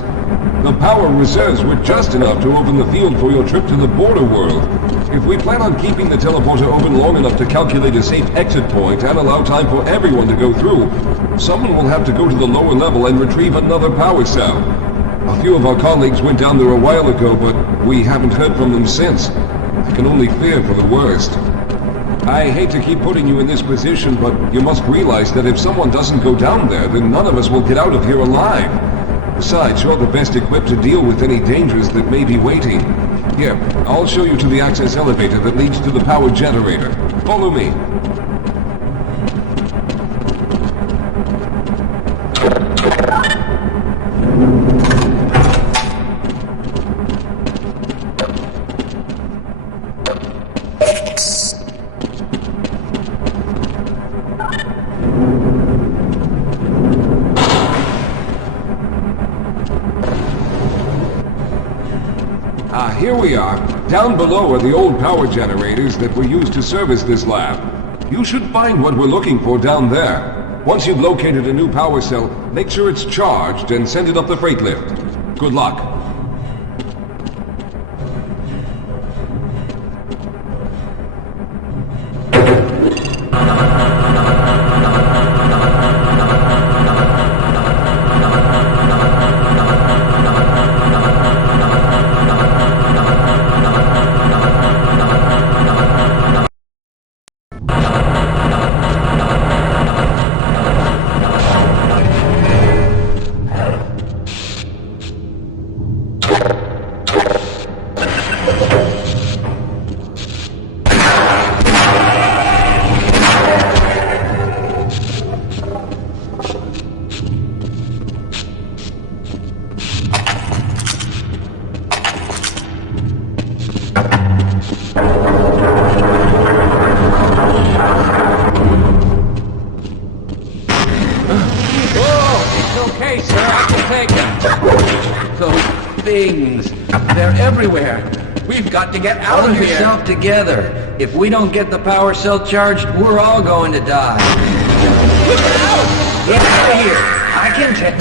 The power reserves were just enough to open the field for your trip to the border world. If we plan on keeping the teleporter open long enough to calculate a safe exit point and allow time for everyone to go through, someone will have to go to the lower level and retrieve another power cell. A few of our colleagues went down there a while ago, but we haven't heard from them since. I can only fear for the worst. I hate to keep putting you in this position, but you must realize that if someone doesn't go down there, then none of us will get out of here alive. Besides, you're the best equipped to deal with any dangers that may be waiting. Here, I'll show you to the access elevator that leads to the power generator. Follow me. Here we are. Down below are the old power generators that were used to service this lab. You should find what we're looking for down there. Once you've located a new power cell, make sure it's charged and send it up the freight lift. Good luck. Okay, sir, I can take him. Those things, they're everywhere. We've got to get out Hold of here. yourself together. If we don't get the power cell charged, we're all going to die. Get out of here. I can take...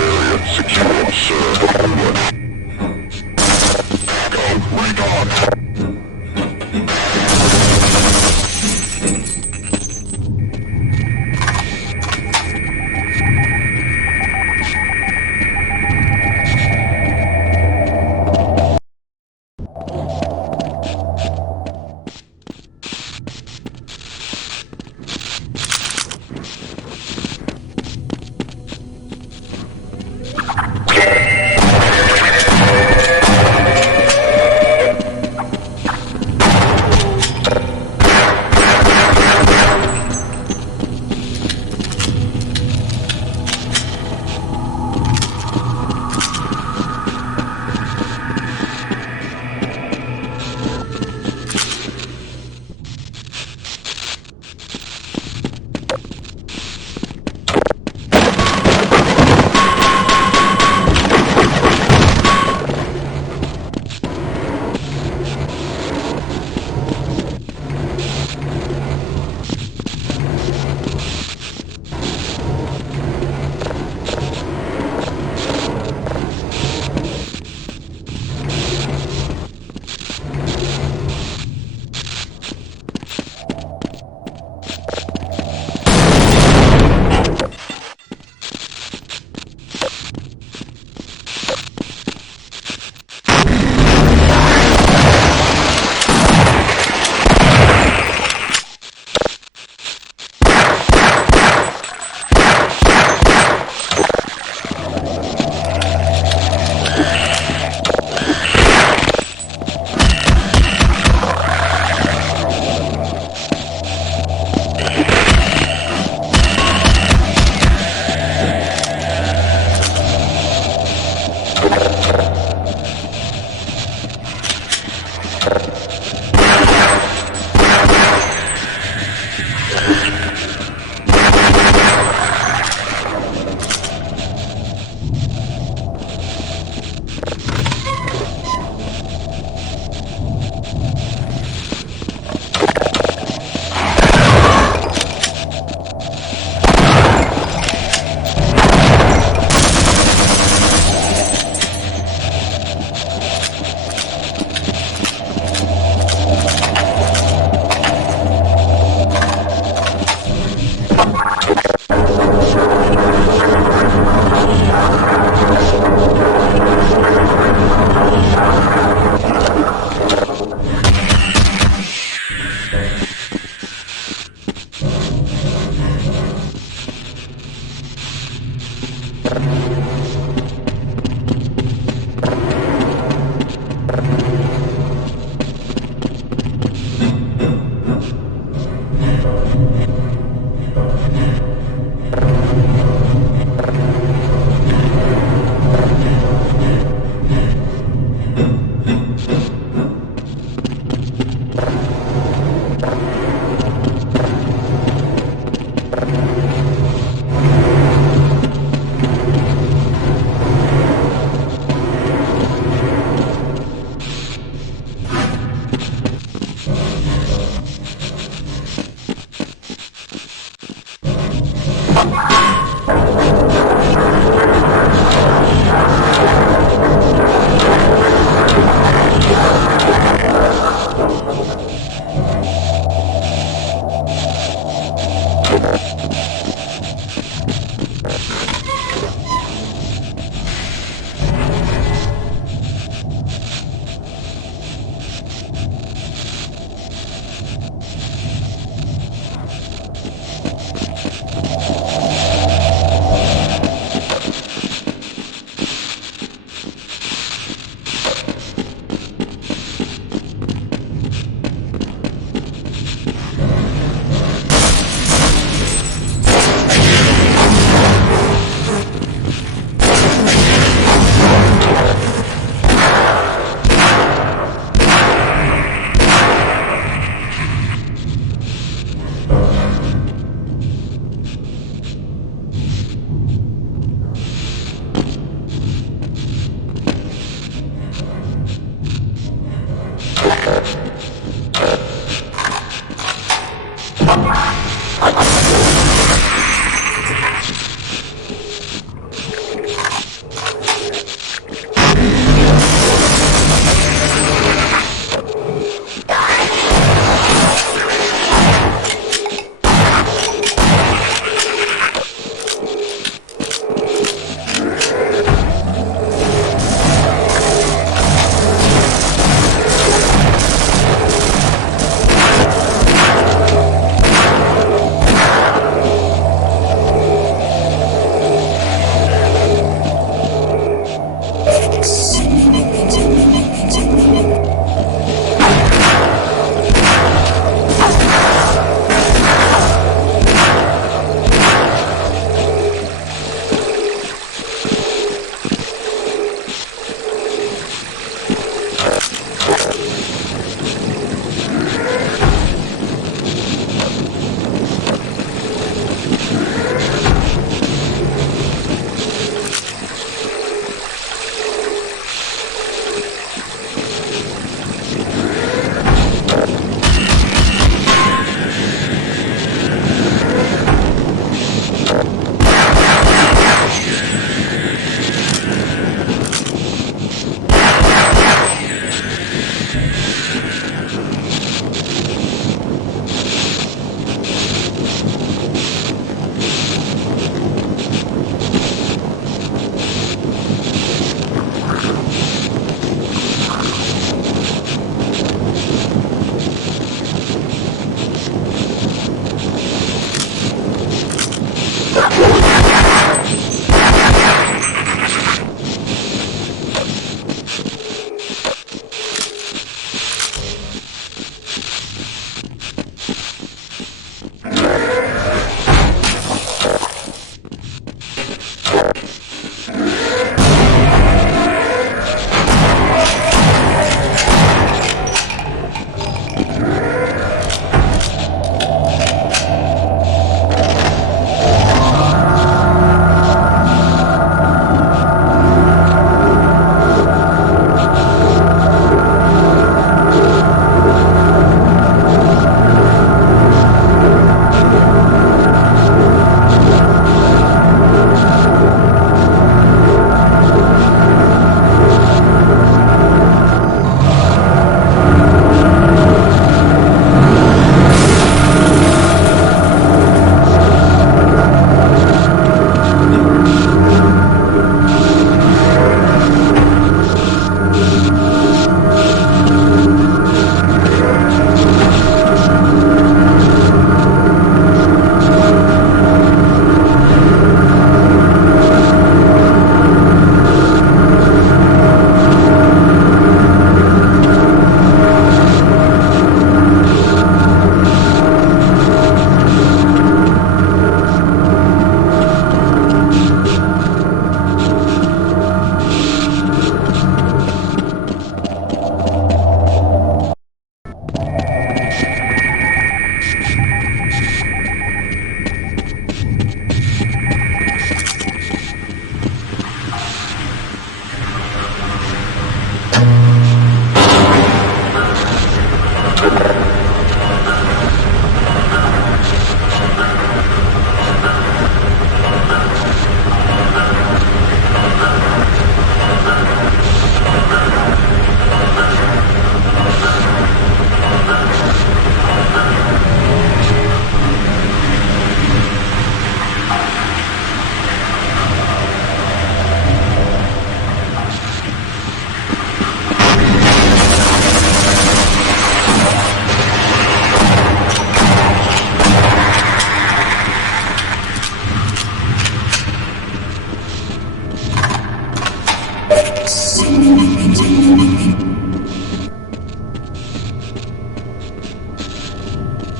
Area secure, sir. Over. Go, recon!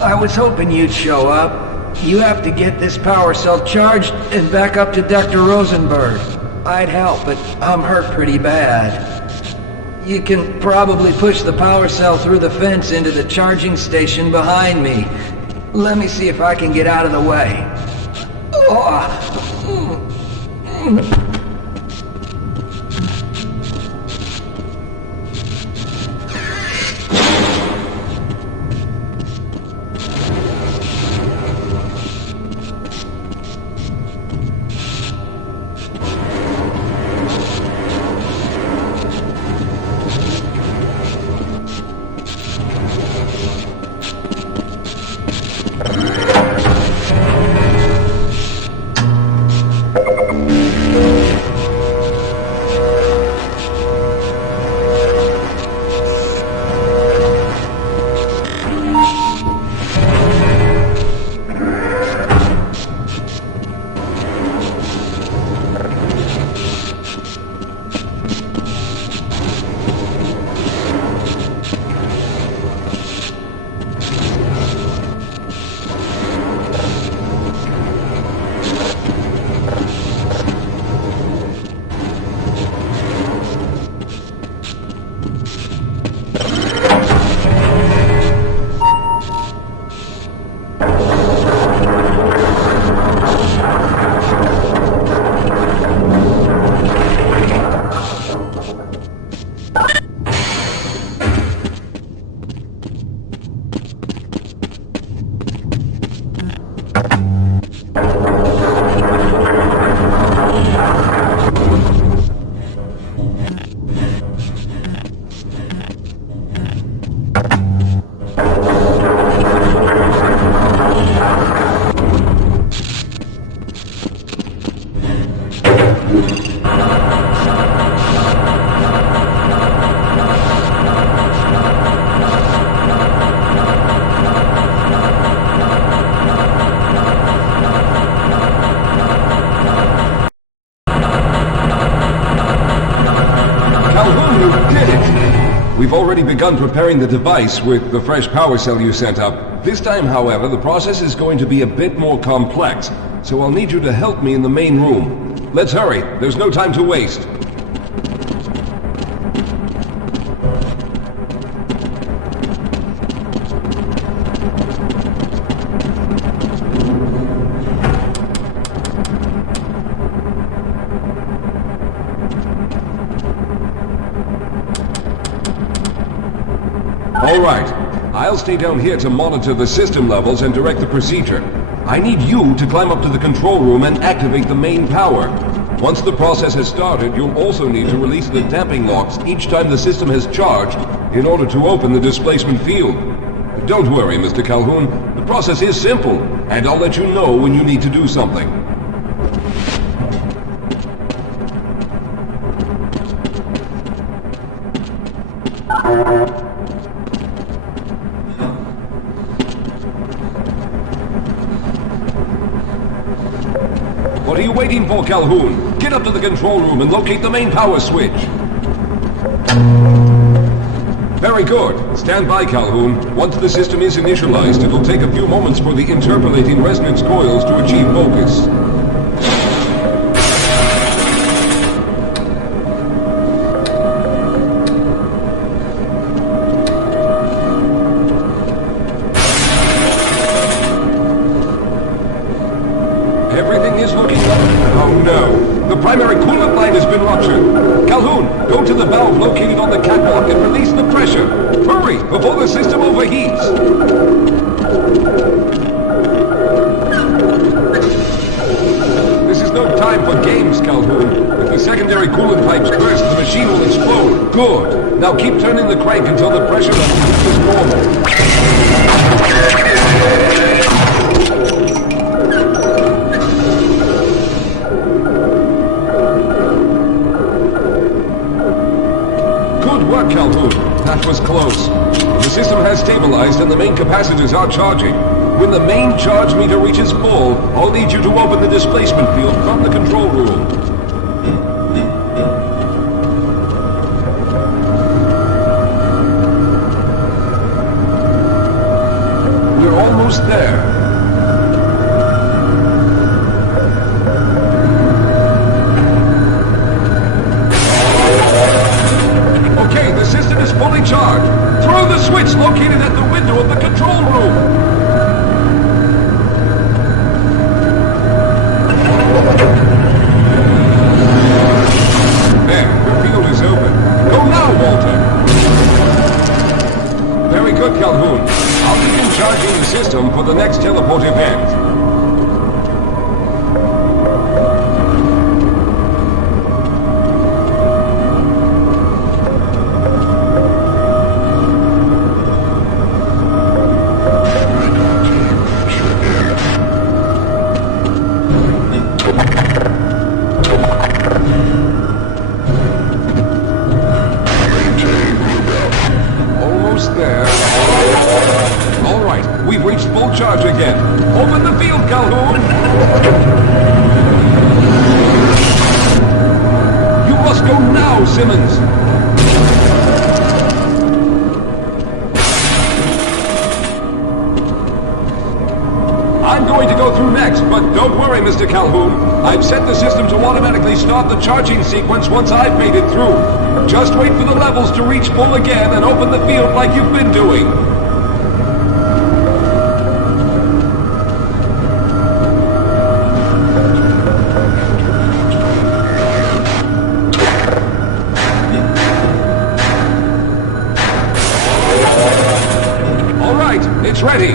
I was hoping you'd show up. You have to get this power cell charged and back up to Dr. Rosenberg. I'd help, but I'm hurt pretty bad. You can probably push the power cell through the fence into the charging station behind me. Let me see if I can get out of the way. We've already begun preparing the device with the fresh power cell you sent up. This time, however, the process is going to be a bit more complex, so I'll need you to help me in the main room. Let's hurry, there's no time to waste. All right. I'll stay down here to monitor the system levels and direct the procedure. I need you to climb up to the control room and activate the main power. Once the process has started, you'll also need to release the damping locks each time the system has charged in order to open the displacement field. Don't worry, Mr. Calhoun. The process is simple, and I'll let you know when you need to do something. What are you waiting for, Calhoun? Get up to the control room and locate the main power switch. Very good. Stand by, Calhoun. Once the system is initialized, it will take a few moments for the interpolating resonance coils to achieve focus. Everything is looking up. Oh no! The primary coolant line has been ruptured. Calhoun, go to the valve located on the catwalk and release the pressure. Hurry, before the system overheats. This is no time for games, Calhoun. If the secondary coolant pipes burst, the machine will explode. Good. Now keep turning the crank until the pressure level is normal. Good work, Calhoun. That was close. The system has stabilized and the main capacitors are charging. When the main charge meter reaches full, I'll need you to open the displacement field from the control room. We're almost Simmons. I'm going to go through next, but don't worry, Mr. Calhoun. I've set the system to automatically start the charging sequence once I've made it through. Just wait for the levels to reach full again and open the field like you've been doing. All right, it's ready.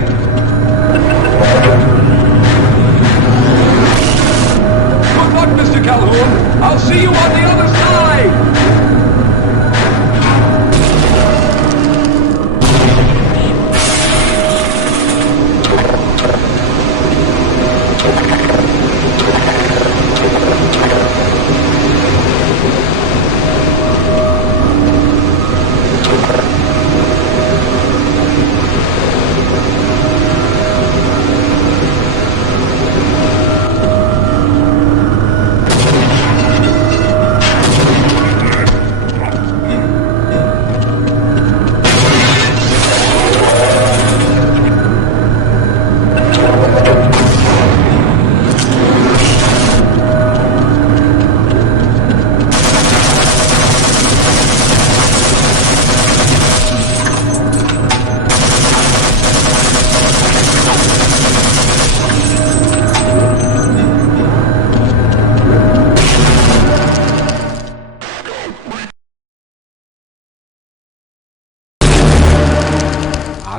Good luck, Mr. Calhoun. I'll see you on the other side.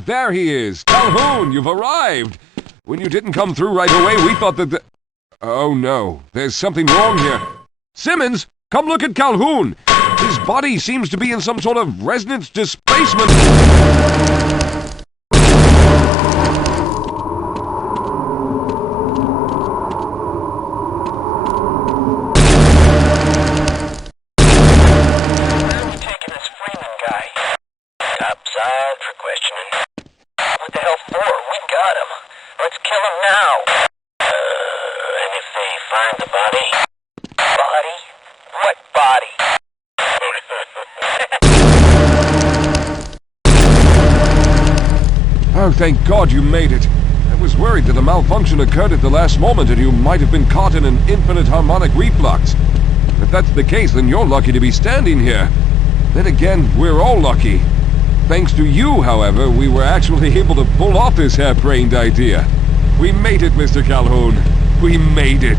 There he is! Calhoun, you've arrived! When you didn't come through right away, we thought that Oh no, there's something wrong here. Simmons, come look at Calhoun! His body seems to be in some sort of resonance displacement. I'm taking this Freeman guy. Topside for questioning. What the hell for? We got him. Let's kill him now. And if they find the body? Body? What body? Oh, thank God you made it. I was worried that a malfunction occurred at the last moment and you might have been caught in an infinite harmonic reflux. If that's the case, then you're lucky to be standing here. Then again, we're all lucky. Thanks to you, however, we were actually able to pull off this harebrained idea. We made it, Mr. Calhoun. We made it.